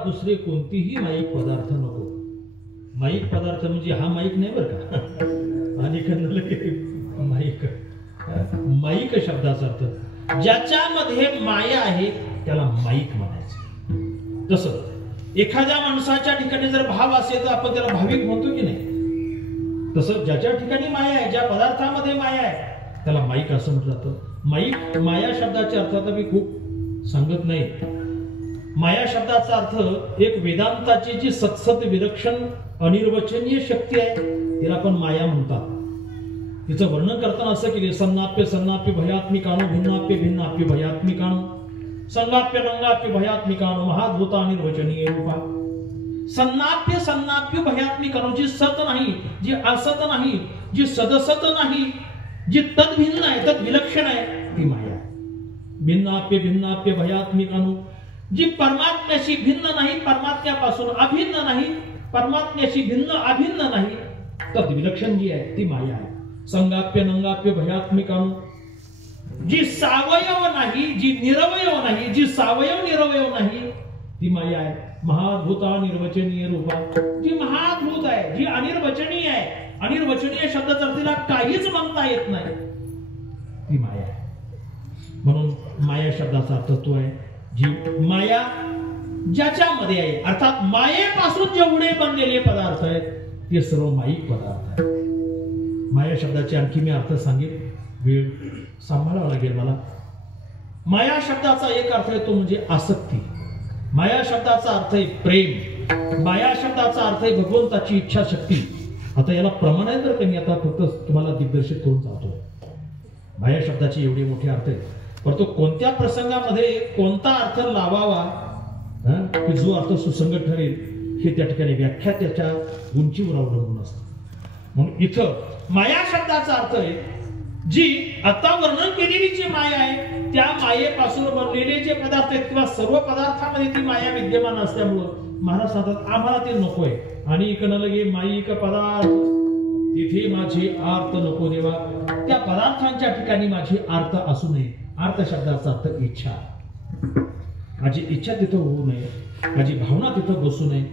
दुसरे कोणतीही माईक पदार्थ नको. माईक पदार्थ म्हणजे हा माईक नाही बरं का, आणि माईक, माईक शब्दाचा अर्थ ज्याच्यामध्ये माया आहे त्याला माईक म्हणायचं. तसं एखाद्या माणसाच्या ठिकाणी जर भाव असेल तर आपण त्याला भाविक म्हणतो की नाही, तसं ज्याच्या ठिकाणी माया आहे, ज्या पदार्थामध्ये माया आहे, त्याला माईक असं म्हटलं जातं. माईक, माया शब्दाच्या अर्थ मी खूप सांगत नाही. माया शब्दाचा अर्थ एक वेदांताची जी सत्सत विलक्षण अनिर्वचनीय शक्ती आहे, तिला पण माया म्हणतात. तिचं वर्णन करताना असं केले, सन्नाप्य सन्नाप्य भयात्मिकाणो भिन्नाप्य भिन्नाप्य भयात्मिकाणो. संगाप्य नंगाप्य भयात्मिकानो महाद्भुता निर्वचनीय रूपा. सन्नाप्य सन्नाप्य भयात्मिकानो, जी सत नाही, जी असत नाही, जी सदसत नाही, जी तद्भिन्न आहे, तद विलक्षण आहे, ती माया. भिन्नाप्य भिन्नाप्य भयात्मिकानो, जी परमात्म्याशी भिन्न नाही, परमात्म्यापासून अभिन्न नाही, परमात्म्याशी भिन्न अभिन्न नाही, तद विलक्षण जी आहे ती माया आहे. संगाप्य नंगाप्य भयात्मिकानो, जी सावयव नाही, जी निरवयव नाही, जी सावयव निरवयव नाही, ती माया आहे. महाद्भुता निर्वचनीय रूपा, जी महाद्भुत आहे, जी अनिर्वचनीय आहे. अनिर्वचनीय शब्दाचा अर्थ तिला काहीच म्हणता येत नाही, ती माया आहे. म्हणून माया शब्दाचा अर्थ तो आहे जी माया ज्याच्यामध्ये आहे, अर्थात मायेपासून जेवढे बनलेले पदार्थ आहेत ते सर्व माईक पदार्थ आहेत. माया शब्दाचे आणखी मी अर्थ सांगेन, वेळ सांभाळावा लागेल मला. माया शब्दाचा एक अर्थ आहे तो म्हणजे आसक्ती. माया शब्दाचा अर्थ आहे प्रेम. माया शब्दाचा अर्थ आहे भगवंताची इच्छा शक्ती. आता याला प्रमाण आहे तर मी आता फक्त तुम्हाला दिग्दर्शित करून जातो. माया शब्दाचे एवढे मोठे अर्थ आहेत, परंतु कोणत्या प्रसंगामध्ये कोणता अर्थ लावावा की जो अर्थ सुसंगत ठरेल हे त्या ठिकाणी व्याख्या त्याच्या उंचीवर अवलंबून असते. म्हणून इथं माया शब्दाचा अर्थ आहे जी आता वर्णन केलेली जी माया आहे त्या मायेपासून बनलेले जे पदार्थ आहेत किंवा सर्व पदार्थामध्ये ती माया विद्यमान असल्यामुळं महाराज सांगतात आम्हाला ते नकोय. आणि इकडं लगे माईक पदार्थ तिथे माझे आर्त नको देवा. त्या पदार्थांच्या ठिकाणी माझी आर्त असू नये. आर्त शब्दाचा अर्थ इच्छा. माझी इच्छा तिथं होऊ नये, माझी भावना तिथं बसू नये.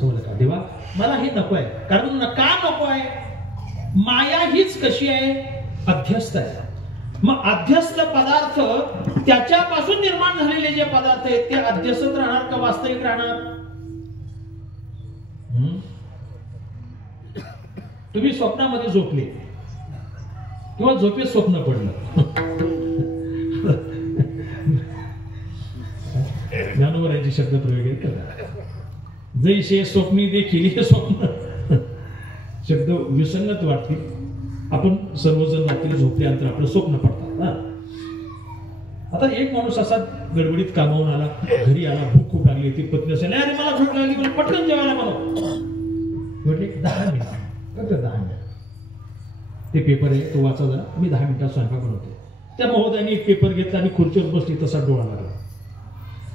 समजलं का देवा, मला हे नको आहे. कारण का नको आहे? माया हीच कशी आहे? अध्यस्त आहे. मग अध्यस्त पदार्थ त्याच्यापासून निर्माण झालेले जे पदार्थ आहेत ते अध्यस्त राहणार का वास्तविक राहणार? तुम्ही स्वप्नामध्ये झोपले किंवा झोपेत स्वप्न पडलं, ज्ञानोबरायांचे शब्द प्रयोग करा. जैसे स्वप्नी देखील हे स्वप्न शब्द विसंगत वाटतील. आपण सर्वजण रात्री झोपल्यानंतर आपलं स्वप्न पडतात. आता एक माणूस असा गडबडीत कामावून आला, घरी आला, भूक खूप लागली, ती पत्नी असेल अरे मला भूक लागली पण पटकन जेवायला म्हणा. म्हटले 10 मिनिट फक्त 10 मिनिट. ते पेपर आहे तो वाचा जरा, मी 10 मिनिटात स्वयंपाक बनवतो. त्या महोदयाने एक पेपर घेतला आणि खुर्चीवर बसली, तसा डोळा लागला.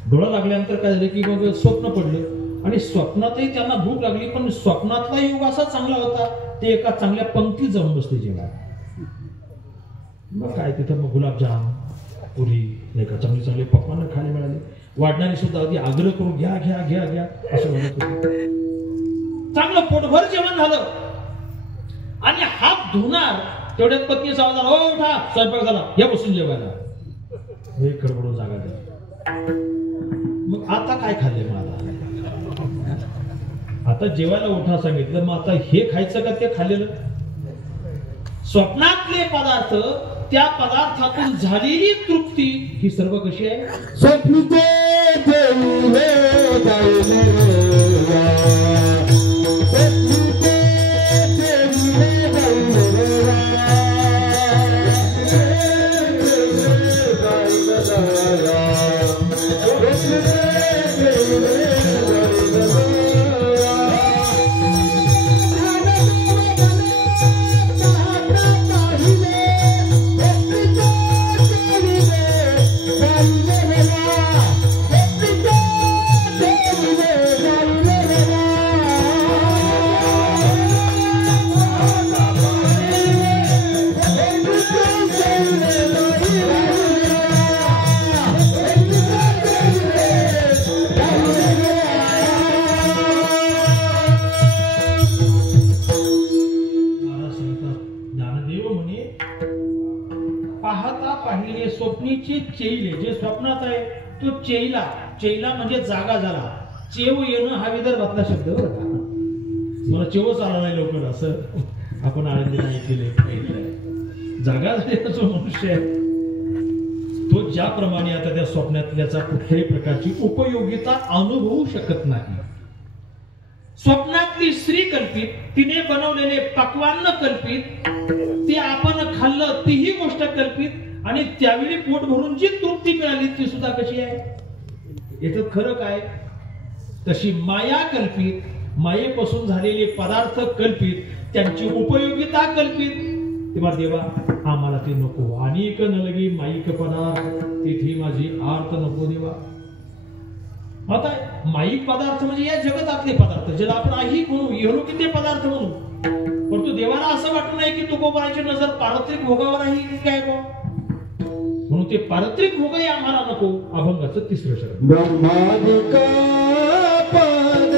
डोळा लागल्यानंतर काय झालं की मग स्वप्न पडलं आणि स्वप्नातही त्यांना भूक लागली, पण स्वप्नातला योग असा चांगला होता ते एका चांगल्या पंक्तीत जाऊन बसले जेवायला. मग काय तिथं मग गुलाबजाम, पुरी नाही का चांगली चांगले पकवान खायला मिळाले. वाढणारी सुद्धा अगदी आग्रह करून घ्या घ्या घ्या घ्या असं म्हणत होते. चांगलं पोटभर जेवण झालं आणि हात धुणार तेवढ्यात पत्नीचा आवाज आला, हो उठा स्वयंपाक झाला, या बसून जेवायला. हे कडबडून जागा द्या. मग आता काय खाल्ले? मला आता जेवायला उठा सांगितलं, मग आता हे खायचं का ते खाल्लेलं? स्वप्नातले पदार्थ, त्या पदार्थातून झालेली तृप्ती ही सर्व कशी आहे? स्वप्न जे स्वप्नात आहे तो चेला. चेला म्हणजे जागा झाला. चेव येणं हा विदर्भातला शब्द बरं का. मला चेवच आला नाही लवकर असं आपण आळंदीला ऐकलेलं. जागा झालेला जो मनुष्य आहे तो ज्याप्रमाणे आता त्या स्वप्नातल्याचा कुठल्याही प्रकारची उपयोगिता अनुभवू शकत नाही. स्वप्नातली स्त्री कल्पित, तिने बनवलेले पक्वान्न कल्पित, ते आपण खाल्लं तीही गोष्ट कल्पित आणि त्यावेळी पोट भरून जी तृप्ती मिळाली ती सुद्धा कशी आहे? याचं खरं काय? तशी माया कल्पित, मायेपासून झालेले पदार्थ कल्पित, त्यांची उपयोगिता कल्पित. तेव्हा देवा आम्हाला ते नको. अनेक न लगे माईक पदार्थ तिथे माझी आर्त नको देवा. आता माईक पदार्थ म्हणजे या जगतातले पदार्थ, ज्याला आपण ऐहिक म्हणू, इहलोकीचे पदार्थ म्हणू. परंतु देवाला असं वाटू नये की तुकोबाराची नजर पारत्रिक भोगावर आहे की काय गो. म्हणून ते पारत्रिक भोगही आम्हाला नको. अभंगाचं तिसरं शब्द ब्रह्मादिका पद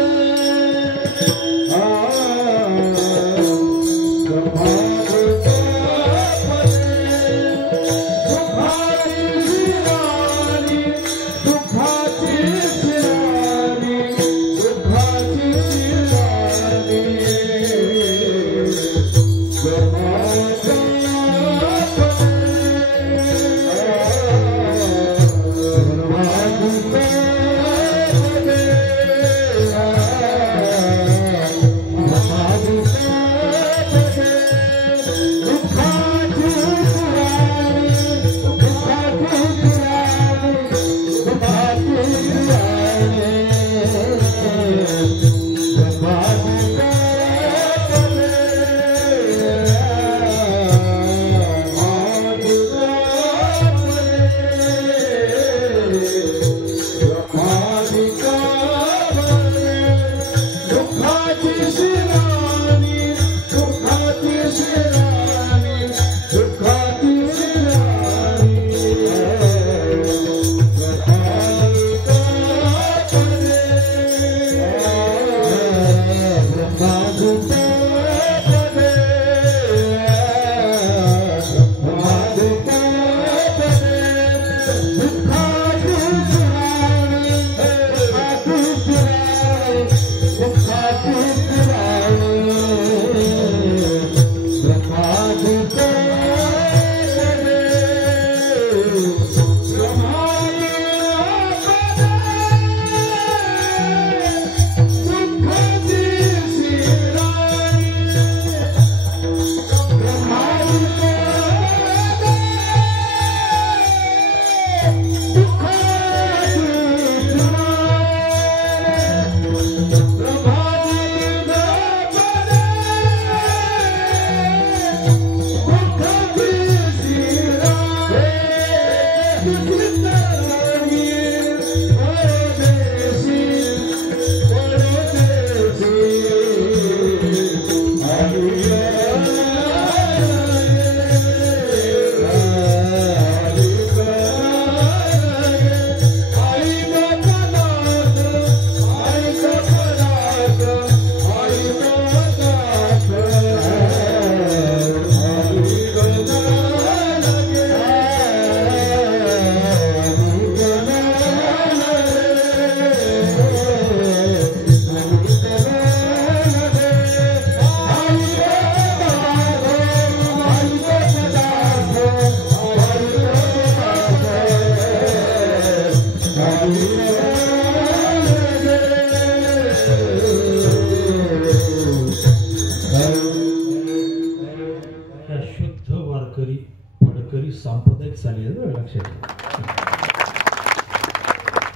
सांप्रदायिक चाली आहे लक्षात.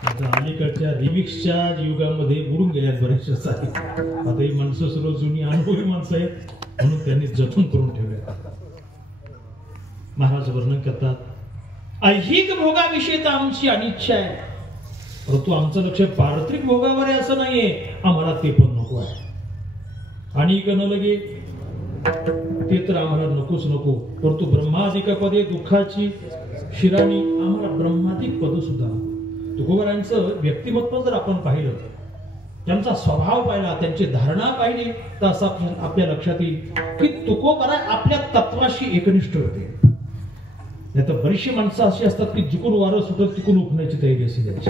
आता अलीकडच्या रिमिक्सच्या युगामध्ये बुडून गेल्यात बऱ्याचशा चाली. आता ही माणसं सर्व जुनी अनुभवी माणसं आहेत म्हणून त्यांनी जतन करून ठेवले. महाराज वर्णन करतात ऐहिक भोगाविषयी तर आमची अनिच्छा आहे, परंतु आमचं लक्ष पारत्रिक भोगावर आहे असं नाहीये. आम्हाला ते पण नको आहे. आणि न लगे ते तर आम्हाला नकोच नको. परंतु ब्रह्मादिक पदे दुःखाची शिराणी आम्हाला ब्रह्मादिक पद सुद्धा. तुकोबारांचं व्यक्तिमत्व जर आपण पाहिलं, त्यांचा स्वभाव पाहिला, त्यांची धारणा पाहिली, तर असं आपल्या लक्षात येईल की तुकोबारा आपल्या तत्वाशी एकनिष्ठ होते. नाही तर बरीचशी माणसं अशी असतात की जिकून वारं सुटत तिकून उठण्याची तयारी असते त्यांची.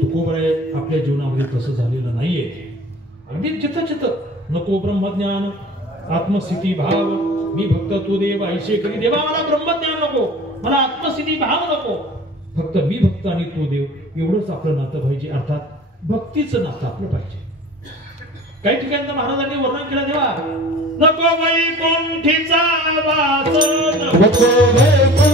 तुकोबारा आपल्या जीवनामध्ये तसं झालेलं नाहीये. अगदी चित्त नको ब्रह्मज्ञान आत्मस्थिती भाव मी भक्त तू देव ऐसे करी. देवा मला ब्रह्मज्ञान नको, मला आत्मस्थिती भाव नको, फक्त मी भक्त आणि तू देव एवढंच आपलं नातं पाहिजे. अर्थात भक्तीचं नातं आपलं पाहिजे. काही ठिकाणी महाराजांनी वर्णन केलं देवा नको वैकुंठीचा वास नको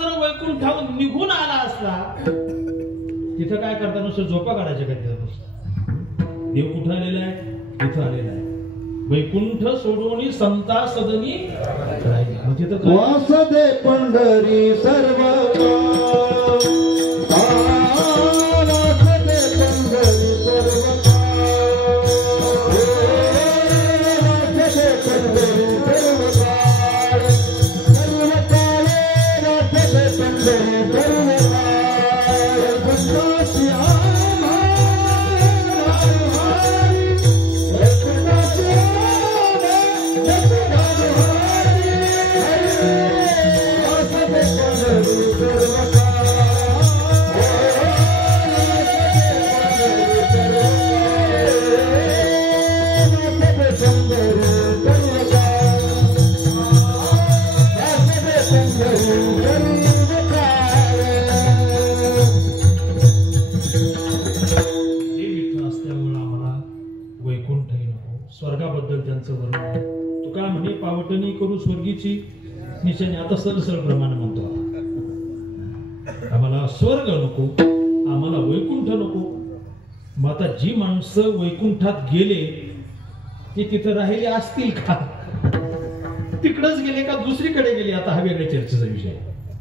जर वैकुंठावरून निघून आला असला तिथं काय करता नुसतं झोपा काढायच्या काय तिथं देव कुठं आलेला आहे तिथं आलेला आहे वैकुंठ सोडून संता सदनी राहिला मग तिथं वास दे पंढरी सर्व स्वर्गाबद्दल त्यांचं वर्णन तुका म्हणे पावटणी करू स्वर्गीची निशाने आता सरळ प्रमाणे म्हणतो आम्हाला स्वर्ग नको आम्हाला वैकुंठ नको मग आता जी माणसं वैकुंठात गेले ते तिथं राहिले असतील का तिकडच गेले का दुसरीकडे गेले आता हा वेगळ्या चर्चेचा विषय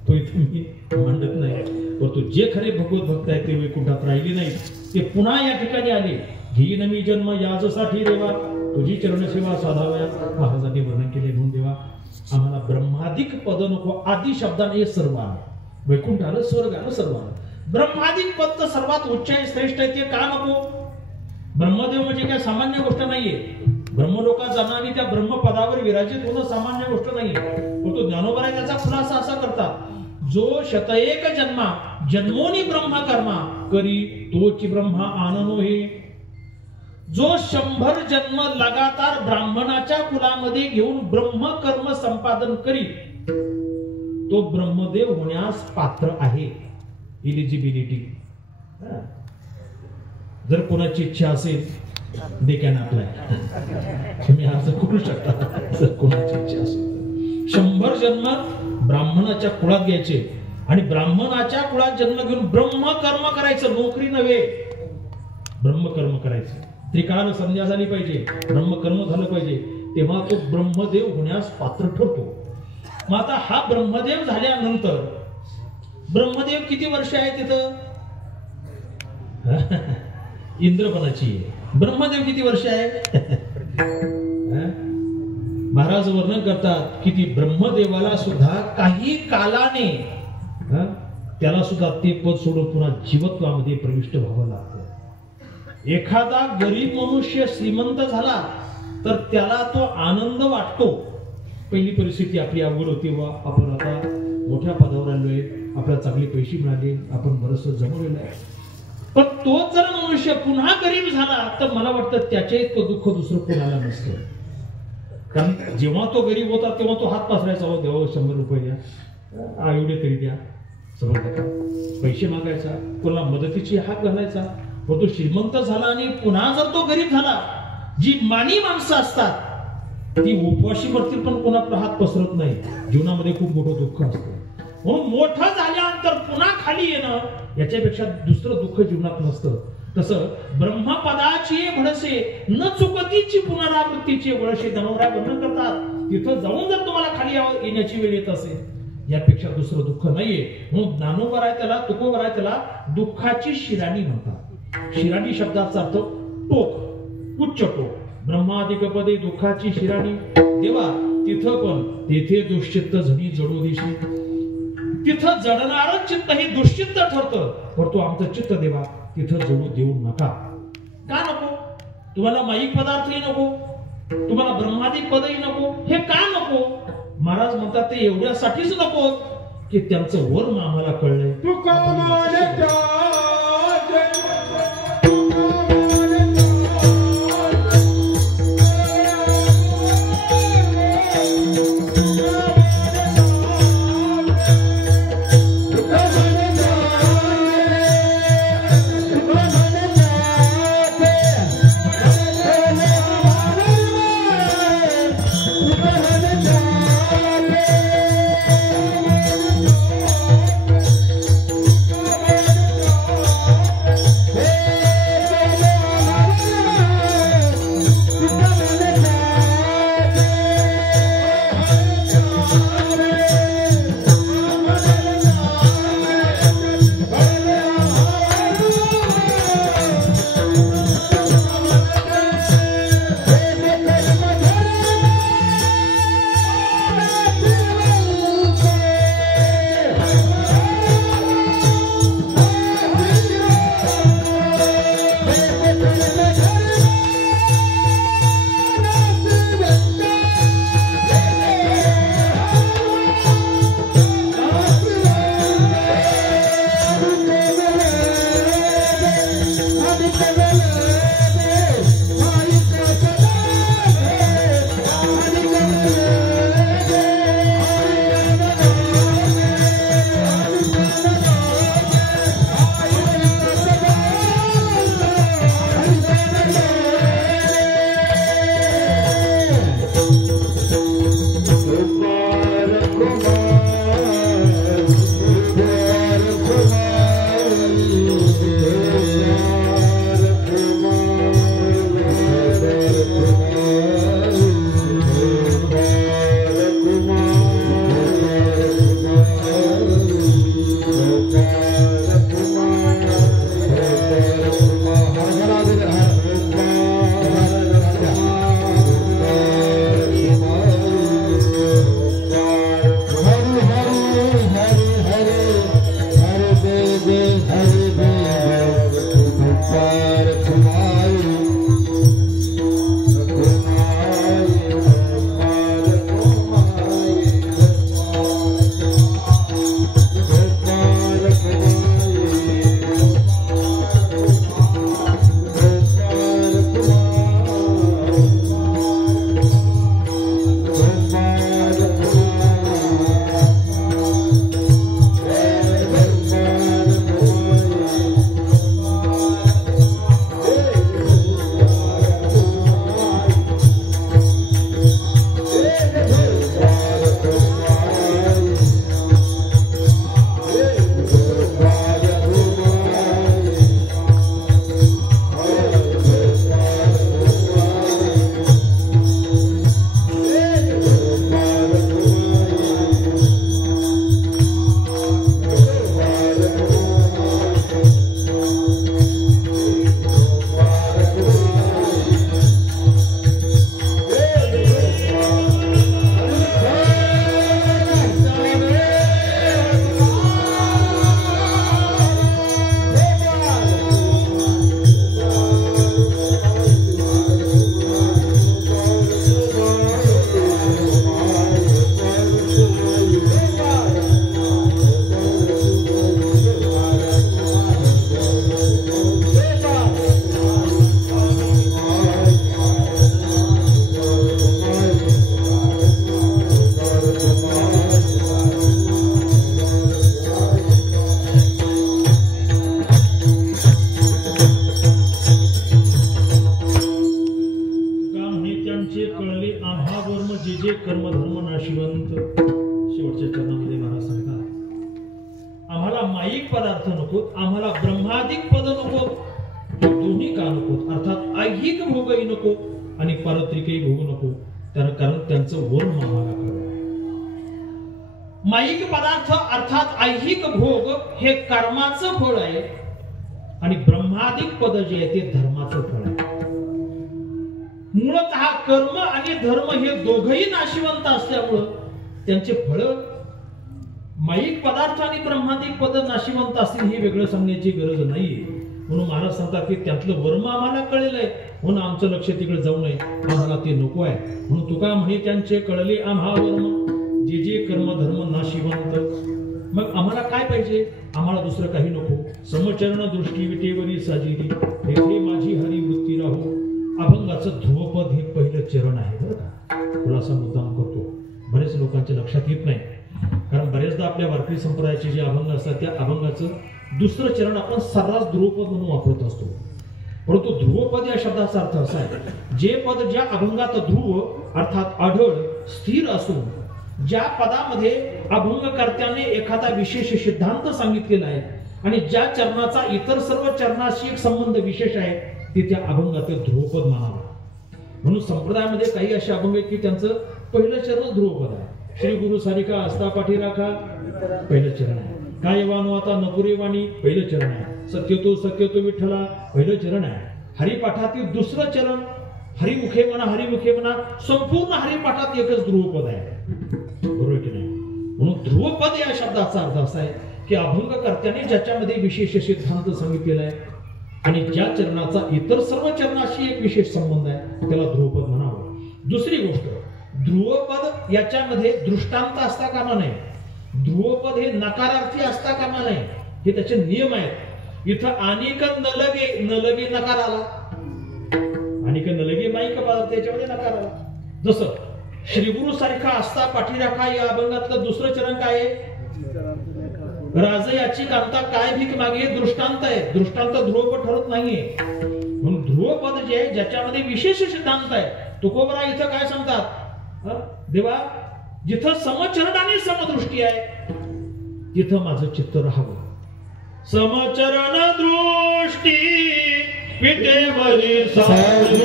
तो इथे मी मांडत नाही परंतु जे खरे भगवत भक्त आहेत ते वैकुंठात राहिले नाही ते पुन्हा या ठिकाणी आले घेईन मी जन्म याजसाठी देवा तुझी चरणसेवा साधाव्या महाराजांनी वर्णन केले म्हणून देवा आम्हाला ब्रह्मादिक पद नको आदि शब्दाने हे सर्व आलं वैकुंठ आलं स्वर्ग आलं सर्व आलं ब्रह्मादिक पद तर सर्वात उच्च आहे श्रेष्ठ आहे ते का नको ब्रह्मदेव म्हणजे काय सामान्य गोष्ट नाहीये ब्रह्मलोकात जाणं आणि त्या ब्रह्मपदावर विराजित होणं सामान्य गोष्ट नाहीये परंतु ज्ञानोबा त्याचा खुलासा असा करतात जो शतएक जन्मा जन्मोनी ब्रह्म कर्मा करी तोची ब्रह्मा आननो हे जो 100 जन्म लगातार ब्राह्मणाच्या कुलामध्ये घेऊन ब्रह्म कर्म संपादन करी तो ब्रह्मदेव होण्यास पात्र आहे इलिजिबिलिटी जर कोणाची इच्छा असेल दे कॅन अप्लाय तुम्ही असं करू शकता जर कोणाची इच्छा असेल 100 जन्म ब्राह्मणाच्या कुळात घ्यायचे आणि ब्राह्मणाच्या कुळात जन्म घेऊन ब्रह्मकर्म करायचं नोकरी नव्हे ब्रह्मकर्म करायचं त्रिकाळ संध्या झाली पाहिजे ब्रह्मकर्म झालं पाहिजे तेव्हा तो ब्रह्मदेव होण्यास पात्र ठरतो मग आता हा ब्रह्मदेव झाल्यानंतर ब्रह्मदेव किती वर्ष आहे तिथं इंद्रपणाची ब्रह्मदेव किती वर्ष आहे महाराज वर्णन करतात की ती ब्रह्मदेवाला सुद्धा काही कालाने त्याला सुद्धा ते पद सोडून पुन्हा जीवत्वामध्ये प्रविष्ट व्हावं लागतं एखादा गरीब मनुष्य श्रीमंत झाला तर त्याला तो आनंद वाटतो पहिली परिस्थिती आपली अवघड होती व आपण आता मोठ्या पदावर आलोय आपल्याला चांगले पैसे मिळाले आपण बरंच जमवलेलं आहे पण तोच जर मनुष्य पुन्हा गरीब झाला तर मला वाटतं त्याच्या इतकं दुःख दुसरं कोणाला नसतं कारण जेव्हा तो गरीब होता तेव्हा तो हात पसरायचा हो देवा 100 रुपये द्या एवढे तरी द्या सर्व पैसे मागायचा कोणाला मदतीची हात घालायचा तो श्रीमंत झाला आणि पुन्हा जर तो गरीब झाला जी मानी माणसं असतात ती उपवाशी मरतील पण कोणाकडे हात पसरत नाही जीवनामध्ये खूप मोठं दुःख असतं म्हणून मोठं झाल्यानंतर पुन्हा खाली येणं याच्यापेक्षा दुसरं दुःख जीवनात नसतं तसं ब्रह्मपदाची भडसे न चुकतीची पुनरावृत्तीचे वळसे धनवरा वर्णन करतात तिथं जाऊन जर तुम्हाला खाली येण्याची वेळ येत असेल यापेक्षा दुसरं दुःख नाहीये म्हणून ज्ञानोबा आहे त्याला तुकोबा आहे त्याला दुःखाची शिराणी म्हणतात शिराणी शब्दाचा अर्थ टोक उच्च टोक ब्रह्मादिक पदे दुःखाची शिराणी देवा तिथं पण तेथे दुश्चित्त झणी जडू दिशी तिथं जडणार चित्त हे दुश्चित्त ठरतं परंतु आमचं चित्त देवा तिथं जडू देऊ नका का नको तुम्हाला माईक पदार्थही नको तुम्हाला ब्रह्मादिक पदही नको हे का नको महाराज म्हणतात ते एवढ्यासाठीच नको की त्यांचं वर्म आम्हाला कळलंय माईक पदार्थ नकोत, आम्हाला ब्रह्मादिक पद नकोत, दोन्ही का नकोत, अर्थात ऐहिक भोगही नको आणि पारत्रिकही भोग नको, कारण त्यांचं वर्म आम्हाला कळलं. माईक पदार्थ अर्थात ऐहिक भोग हे कर्माचं फळ आहे आणि ब्रह्मादिक पद जे आहे ते धर्माचं फळ आहे. मूळतः कर्म आणि धर्म हे दोघही नाशिवंत असल्यामुळं त्यांचे फळ माईक पदार्थ आणि ब्रह्मादिक पद नाशिवंत असतील हे वेगळं सांगण्याची गरज नाहीये. म्हणून महाराज सांगतात की त्यातलं वर्म आम्हाला कळलेलं आहे, म्हणून आमचं लक्ष तिकडे जाऊ नये, आम्हाला ते नको आहे. म्हणून तुका म्हणे त्यांचे कळले आम्हा वर्म, जे जे कर्म धर्म नाशिवंत. मग आम्हाला काय पाहिजे? आम्हाला दुसरं काही नको. समचरण दृष्टी विटेवरी साजिरी, येथे माझी हरी वृत्ती राहो. अभंगाचं ध्रुवपद हे पहिलं चरण आहे बरं का. खुलासा मुद्दाम करतो, बरेच लोकांच्या लक्षात येत नाही. कारण बरेचदा आपल्या वारकरी संप्रदायाचे जे अभंग असतात त्या अभंगाचं दुसरं चरण आपण सर्रास ध्रुवपद म्हणून वापरत असतो. परंतु ध्रुवपद या शब्दाचा अर्थ असा आहे, जे पद ज्या अभंगात ध्रुव अर्थात आढळ स्थिर असून ज्या पदामध्ये अभंगकर्त्याने एखादा विशेष सिद्धांत सांगितलेला आहे आणि ज्या चरणाचा इतर सर्व चरणाशी एक संबंध विशेष आहे ते त्या अभंगाचे ध्रुवपद मानावं. म्हणून संप्रदायामध्ये काही असे अभंग आहेत की त्यांचं पहिलं चरण ध्रुवपद आहे. श्री गुरु सारिका असता पाठी राखा पहिलं चरण आहे. काय वानो आता नपुरे वाणी पहिलं चरण आहे. सत्यतो विठ्ठला पहिलं चरण आहे. हरिपाठातील दुसरं चरण हरिमुखे म्हणा संपूर्ण हरिपाठात एकच ध्रुवपद आहे. बरोबर की नाही? म्हणून ध्रुवपद या शब्दाचा अर्थ असा आहे की अभंगकर्त्याने ज्याच्यामध्ये विशेष सिद्धांत सांगितलेला आहे आणि ज्या चरणाचा इतर सर्व चरणाशी एक विशेष संबंध आहे त्याला ध्रुवपद म्हणावं. दुसरी गोष्ट, ध्रुवपद याच्यामध्ये दृष्टांत असता कामा नये. ध्रुवपद हे नकारार्थी असता कामा नये, हे त्याचे नियम आहेत. इथं अनेक नलगे नकार आला, अनेक नलगे माईक पदार्थ याच्यामध्ये नकार आला. जसं श्रीगुरु सारखा असता पाठीराखा या अभंगातलं दुसरं चरण काय आहे? राज याची कांता काय भीक मागे, दृष्टांत आहे. दृष्टांत ध्रुवपद ठरत नाहीये. म्हणून ध्रुवपद जे आहे ज्याच्यामध्ये विशेष सिद्धांत आहे. तुकोबरा इथं काय सांगतात? देवा, जिथं समचरण आणि समदृष्टी आहे तिथं माझं चित्त राहावं. समचरण दृष्टी विटेवरी साधू,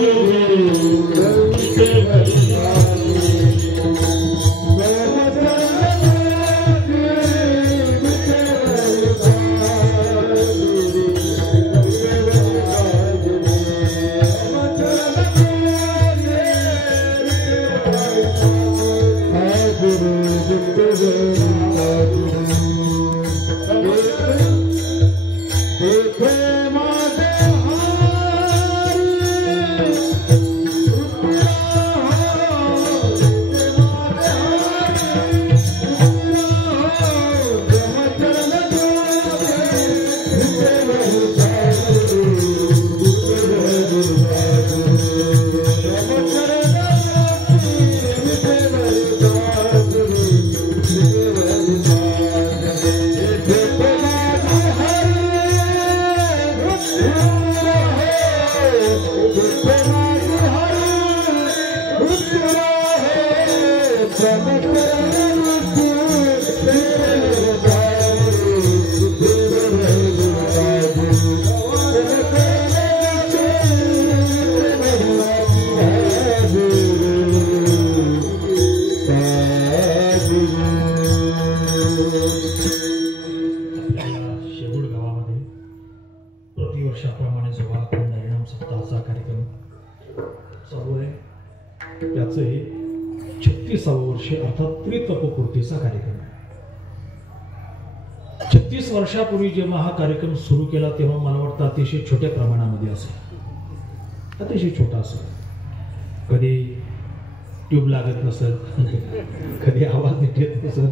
प्रतिवर्षाप्रमाणे जेव्हा आपण हरिनाम सप्ताहाचा कार्यक्रम चालू आहे त्याचं हे 36वे वर्ष अर्थात त्रितपपूर्तीचा कार्यक्रम आहे. 36 वर्षापूर्वी जेव्हा हा कार्यक्रम सुरू केला तेव्हा मला वाटतं अतिशय छोट्या प्रमाणामध्ये असेल, अतिशय छोटा असेल. कधी ट्यूब लागत नसेल, कधी आवाज नीट येत नसेल,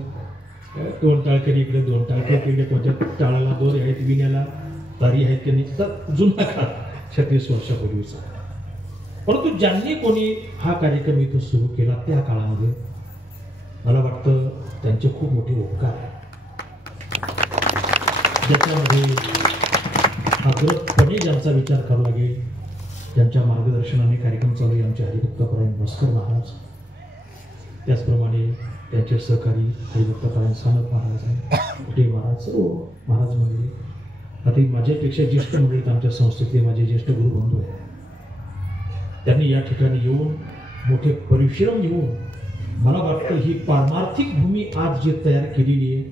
2 टाळकरी इकडे 2 टाळकरी तिकडे, कोणत्या टाळाला दोर आहेत, विण्याला तारी आहेत की नाही, तर जुना काळ 36 वर्षापूर्वीचा. परंतु ज्यांनी कोणी हा कार्यक्रम इथं सुरू केला त्या काळामध्ये मला वाटतं त्यांचे खूप मोठे उपकार आहे. ज्याच्यामध्ये अग्रपणे ज्यांचा विचार करावा लागेल, ज्यांच्या मार्गदर्शनाने कार्यक्रम चालू आहे आमचे हरिभक्त परायण भास्कर महाराज, त्याचप्रमाणे त्यांचे सहकारी हरिभक्तपरायण सानप महाराज आहे, कुठे महाराज, सर्व महाराज मंडळी, आता माझ्यापेक्षा ज्येष्ठ मंडळीत आमच्या संस्थेतले माझे ज्येष्ठ गुरुबंधू आहेत. त्यांनी या ठिकाणी येऊन मोठे परिश्रम घेऊन मला वाटतं ही पारमार्थिक भूमी आज जे तयार केलेली आहे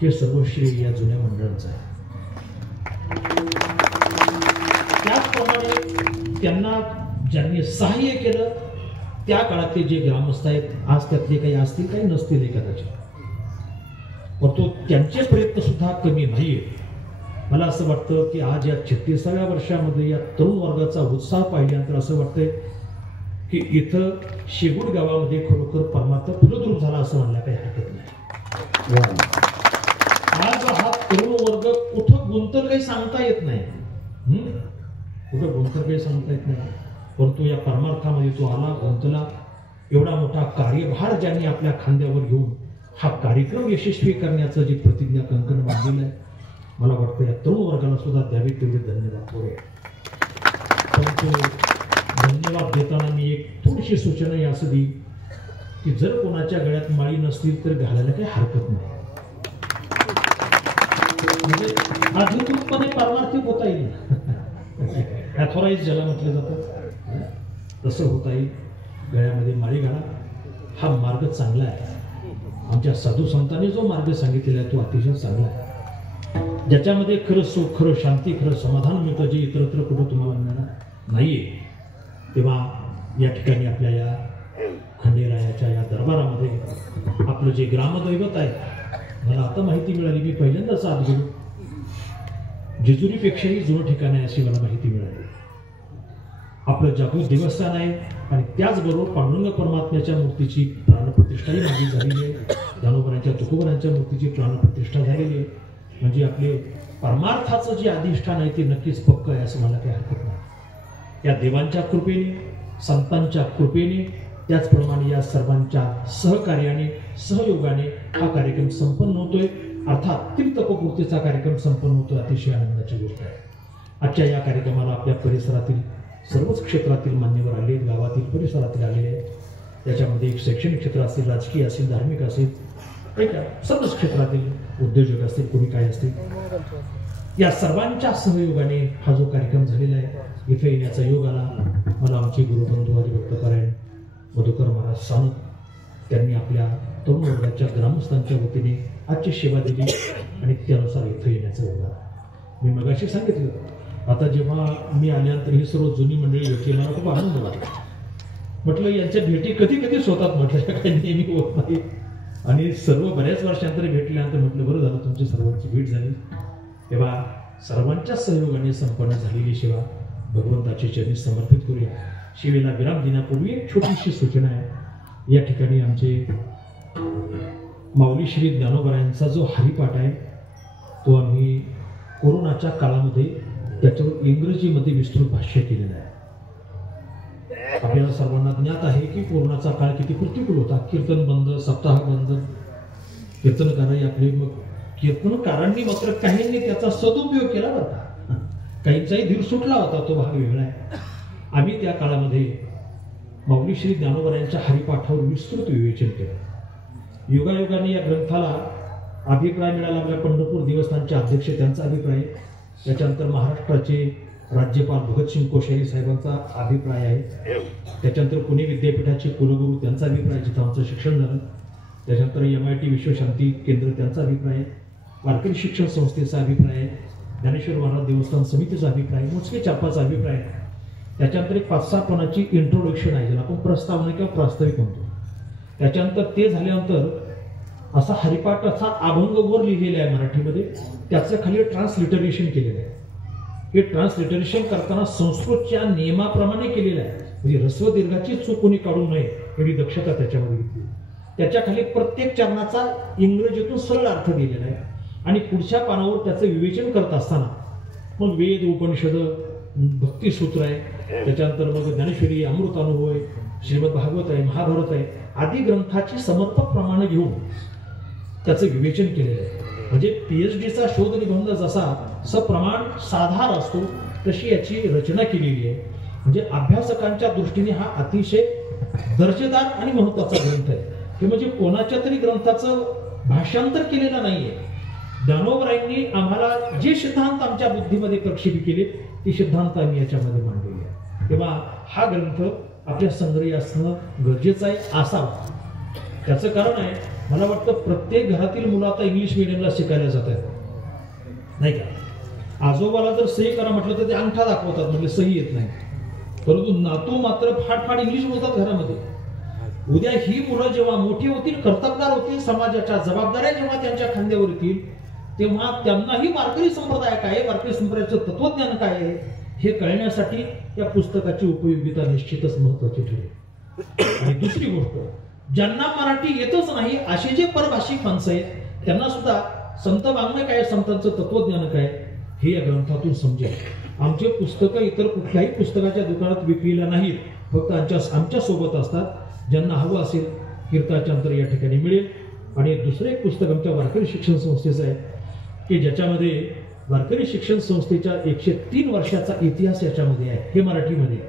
हे सर्व श्रेय या जुन्या मंडळांचं आहे. त्याचप्रमाणे त्यांना ज्यांनी सहाय्य केलं त्या काळातले जे ग्रामस्थ आहेत, आज त्यातले काही असतील काही नसतील कदाचित, परंतु त्यांचे प्रयत्न सुद्धा कमी नाहीये. मला असं वाटतं की आज या 36व्या वर्षामध्ये या तरुण वर्गाचा उत्साह पाहिल्यानंतर असं वाटतंय की इथं शेगुड गावामध्ये खरोखर परमार्थ फलद्रूप झाला असं म्हणलं काही हरकत नाही. आज हा तरुण वर्ग कुठं गुंतल काही सांगता येत नाही, कुठं गुंतल काही सांगता येत नाही, परंतु या परमार्थामध्ये तो आला, गुंतला. एवढा मोठा कार्यभार ज्यांनी आपल्या खांद्यावर घेऊन हा कार्यक्रम यशस्वी करण्याचं जे प्रतिज्ञा कंकण बांधलेलं आहे, मला वाटतं या तरुण वर्गाला सुद्धा द्यावे तेवढे धन्यवाद पुरे. परंतु धन्यवाद देताना मी एक थोडीशी सूचना ही असं देईन की जर कोणाच्या गळ्यात माळी नसतील तर घालायला काही हरकत नाही. म्हणजे अधिकृतपणे पारमार्थिक होता येईल, ॲथॉराईज ज्याला म्हटलं जातं तसं होता येईल. गळ्यामध्ये माळी घाला, हा मार्ग चांगला आहे. आमच्या साधू संतांनी जो मार्ग सांगितलेला आहे तो अतिशय चांगला आहे, ज्याच्यामध्ये खरं सुख, खरं शांती, खरं समाधान मिळतं, जे इतरत्र कुठं तुम्हाला मिळणार नाहीये. तेव्हा या ठिकाणी आपल्या या खंडेरायाच्या या दरबारामध्ये आपलं जे ग्रामदैवत आहे, मला आता माहिती मिळाली, मी पहिल्यांदाच आत गेलो, जेजुरीपेक्षाही जुनं ठिकाण आहे अशी मला माहिती मिळाली. आपलं जागृत देवस्थान आहे आणि त्याचबरोबर पांडुरंग परमात्म्याच्या मूर्तीची प्राणप्रतिष्ठाही मागे झालेली आहे, दानोबरांच्या तुकोबरांच्या मूर्तीची प्राणप्रतिष्ठा झालेली आहे. म्हणजे आपले परमार्थाचं जे अधिष्ठान आहे ते नक्कीच पक्क आहे असं मला काही हरकत नाही. या देवांच्या कृपेने, संतांच्या कृपेने, त्याचप्रमाणे या सर्वांच्या सहकार्याने, सहयोगाने हा कार्यक्रम संपन्न होतोय. अर्थात तीर्थपूर्तीचा कार्यक्रम संपन्न होतोय, अतिशय आनंदाची गोष्ट आहे. आजच्या या कार्यक्रमाला आपल्या परिसरातील सर्वच क्षेत्रातील मान्यवर आले, गावातील परिसरातील आलेले आहेत. त्याच्यामध्ये एक शैक्षणिक क्षेत्र असेल, राजकीय असेल, धार्मिक असेल, सर्वच क्षेत्रातील उद्योजक असतील, कोणी काय असतील, या सर्वांच्या सहयोगाने हा जो कार्यक्रम झालेला आहे, इथे येण्याचा योग आला. मला आमचे गुरुबंधू हरिभक्तपरायण मधुकर महाराज सानप त्यांनी आपल्या तरुण वर्गाच्या ग्रामस्थांच्या वतीने आजची सेवा दिली आणि त्यानुसार इथं येण्याचा योग आला. मी मगाशी सांगितलं, आता जेव्हा मी आल्यानंतर ही सर्व जुनी मंडळी भेटली, मला खूप आनंद वाटला. म्हटलं यांच्या भेटी कधी कधीच होतात, म्हटलं काही नेहमी होत नाही. आणि सर्व बऱ्याच वर्षांतर भेटल्यानंतर म्हटलं बरं झालं तुमची सर्वांची भेट झाली. तेव्हा सर्वांच्या सहयोगाने संपन्न झालेली सेवा भगवंताची चरणी समर्पित करूया. शिवेला विराम देण्यापूर्वी एक छोटीशी सूचना आहे. या ठिकाणी आमचे माऊली श्री ज्ञानोबरायांचा जो हरिपाठ आहे तो आम्ही कोरोनाच्या काळामध्ये त्याच्यावर इंग्रजीमध्ये विस्तृत भाष्य केलेलं आहे. आपल्याला सर्वांना ज्ञात आहे की कोरोनाचा काळ किती प्रतिकूल होता. कीर्तन बंद, सप्ताह बंद, कीर्तनकारही आपले, मग कीर्तनकारांनी मात्र काहींनी त्याचा सदुपयोग केला होता, काहींचाही धीर सुटला होता, तो भाग वेगळा आहे. आम्ही त्या काळामध्ये माऊली श्री ज्ञानोबरायांच्या हरिपाठावर विस्तृत विवेचन केलं. युगायुगाने या ग्रंथाला अभिप्राय मिळाला. आपल्या पंढरपूर देवस्थानचे अध्यक्ष त्यांचा अभिप्राय, त्याच्यानंतर महाराष्ट्राचे राज्यपाल भगतसिंग कोश्यारी साहेबांचा अभिप्राय आहे, त्याच्यानंतर पुणे विद्यापीठाचे कुलगुरू त्यांचा अभिप्राय, जिथं आमचं शिक्षण झालं, त्याच्यानंतर MIT विश्वशांती केंद्र त्यांचा अभिप्राय आहे, वारकरी शिक्षण संस्थेचा अभिप्राय आहे, ज्ञानेश्वर महाराज देवस्थान समितीचा अभिप्राय, मोजके 4-5 अभिप्राय आहे. त्याच्यानंतर एक 5-6 पानाची इंट्रोडक्शन आहे, ज्याला आपण प्रस्तावना किंवा प्रास्ताविक म्हणतो. त्याच्यानंतर ते झाल्यानंतर असा हरिपाठ असा अभंग वर लिहिलेला आहे मराठीमध्ये, त्याचं खाली ट्रान्सलिटरेशन केलेलं आहे. हे ट्रान्सलिटरेशन करताना संस्कृतच्या नियमाप्रमाणे केलेलं आहे, म्हणजे ह्रस्व दीर्घाची चूक कोणी काढू नये एवढी दक्षता त्याच्यामध्ये घेतली. त्याच्या खाली प्रत्येक चरणाचा इंग्रजीतून सरळ अर्थ दिलेला आहे आणि पुढच्या पानावर त्याचं विवेचन करत असताना मग वेद, उपनिषद, भक्तिसूत्र आहे, त्याच्यानंतर मग ज्ञानेश्वरी, अमृतानुभव आहे, श्रीमद भागवत आहे, महाभारत आहे, आदी ग्रंथाची समर्पक प्रमाणे घेऊन त्याचं विवेचन केलेलं आहे. म्हणजे PhDचा शोध निबंध जसा सप्रमाण साधार असतो तशी याची रचना केलेली आहे. म्हणजे अभ्यासकांच्या दृष्टीने हा अतिशय दर्जेदार आणि महत्त्वाचा ग्रंथ आहे. की म्हणजे कोणाच्या तरी ग्रंथाचं भाषांतर केलेलं नाहीये. ज्ञानोबरायांनी आम्हाला जे सिद्धांत आमच्या बुद्धीमध्ये प्रक्षेपित केले ते सिद्धांत आम्ही याच्यामध्ये मांडलेले आहे. तेव्हा हा ग्रंथ आपल्या संग्रही असणं गरजेचं आहे, असावं. त्याचं कारण आहे, मला वाटतं प्रत्येक घरातील मुलं आता इंग्लिश मिडियमला शिकायला जात आहेत, नाही का? आजोबाला जर सही करा म्हटलं तर ते अंगठा दाखवतात, म्हणजे सही येत नाही. परंतु नातू मात्र फाट इंग्लिश बोलतात घरामध्ये. उद्या ही मुलं जेव्हा मोठी होतील, कर्तबगार होतील, समाजाच्या जबाबदाऱ्या जेव्हा त्यांच्या खांद्यावर येतील, तेव्हा त्यांनाही वारकरी संप्रदाय काय, वारकरी संप्रदायाचं तत्वज्ञान काय आहे हे कळण्यासाठी या पुस्तकाची उपयोगिता निश्चितच महत्वाची ठरेल. आणि दुसरी गोष्ट, ज्यांना मराठी येतच नाही असे जे परभाषिक माणसं आहेत त्यांना सुद्धा संत वाङ्मय काय, संतांचं तत्वज्ञान काय हे या ग्रंथातून समजेल. आमचे पुस्तकं इतर कुठल्याही पुस्तकाच्या दुकानात विक्रीला नाहीत, फक्त आमच्या सोबत असतात. ज्यांना हवं असेल कीर्ताचांतर या ठिकाणी मिळेल. आणि दुसरं एक पुस्तक आमच्या वारकरी शिक्षण संस्थेचं आहे की ज्याच्यामध्ये वारकरी शिक्षण संस्थेच्या 103 वर्षाचा इतिहास याच्यामध्ये आहे, हे मराठीमध्ये आहे.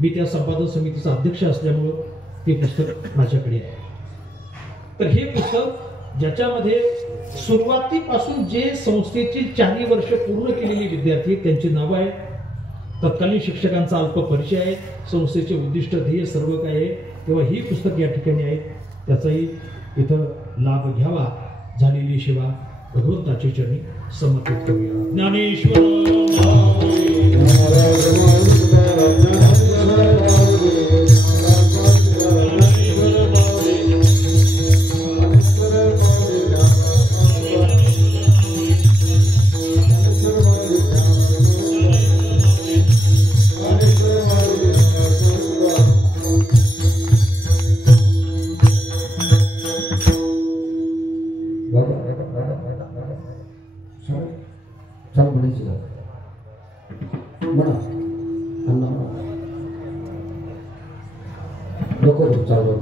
मी त्या संपादन समितीचा अध्यक्ष असल्यामुळं ते पुस्तक माझ्याकडे आहे. तर हे पुस्तक ज्याच्यामध्ये सुरुवातीपासून जे संस्थेची 4 वर्ष पूर्ण केलेली विद्यार्थी त्यांची नावं आहेत, तत्कालीन शिक्षकांचा अल्प परिचय आहे, संस्थेचे उद्दिष्ट ध्येय सर्व काय आहे, तेव्हा ही पुस्तक या ठिकाणी आहे. त्याचाही इथं लाभ घ्यावा. झालेली सेवा भगवंताची चरणी समर्पित करूया. ज्ञानेश्वर नको चालू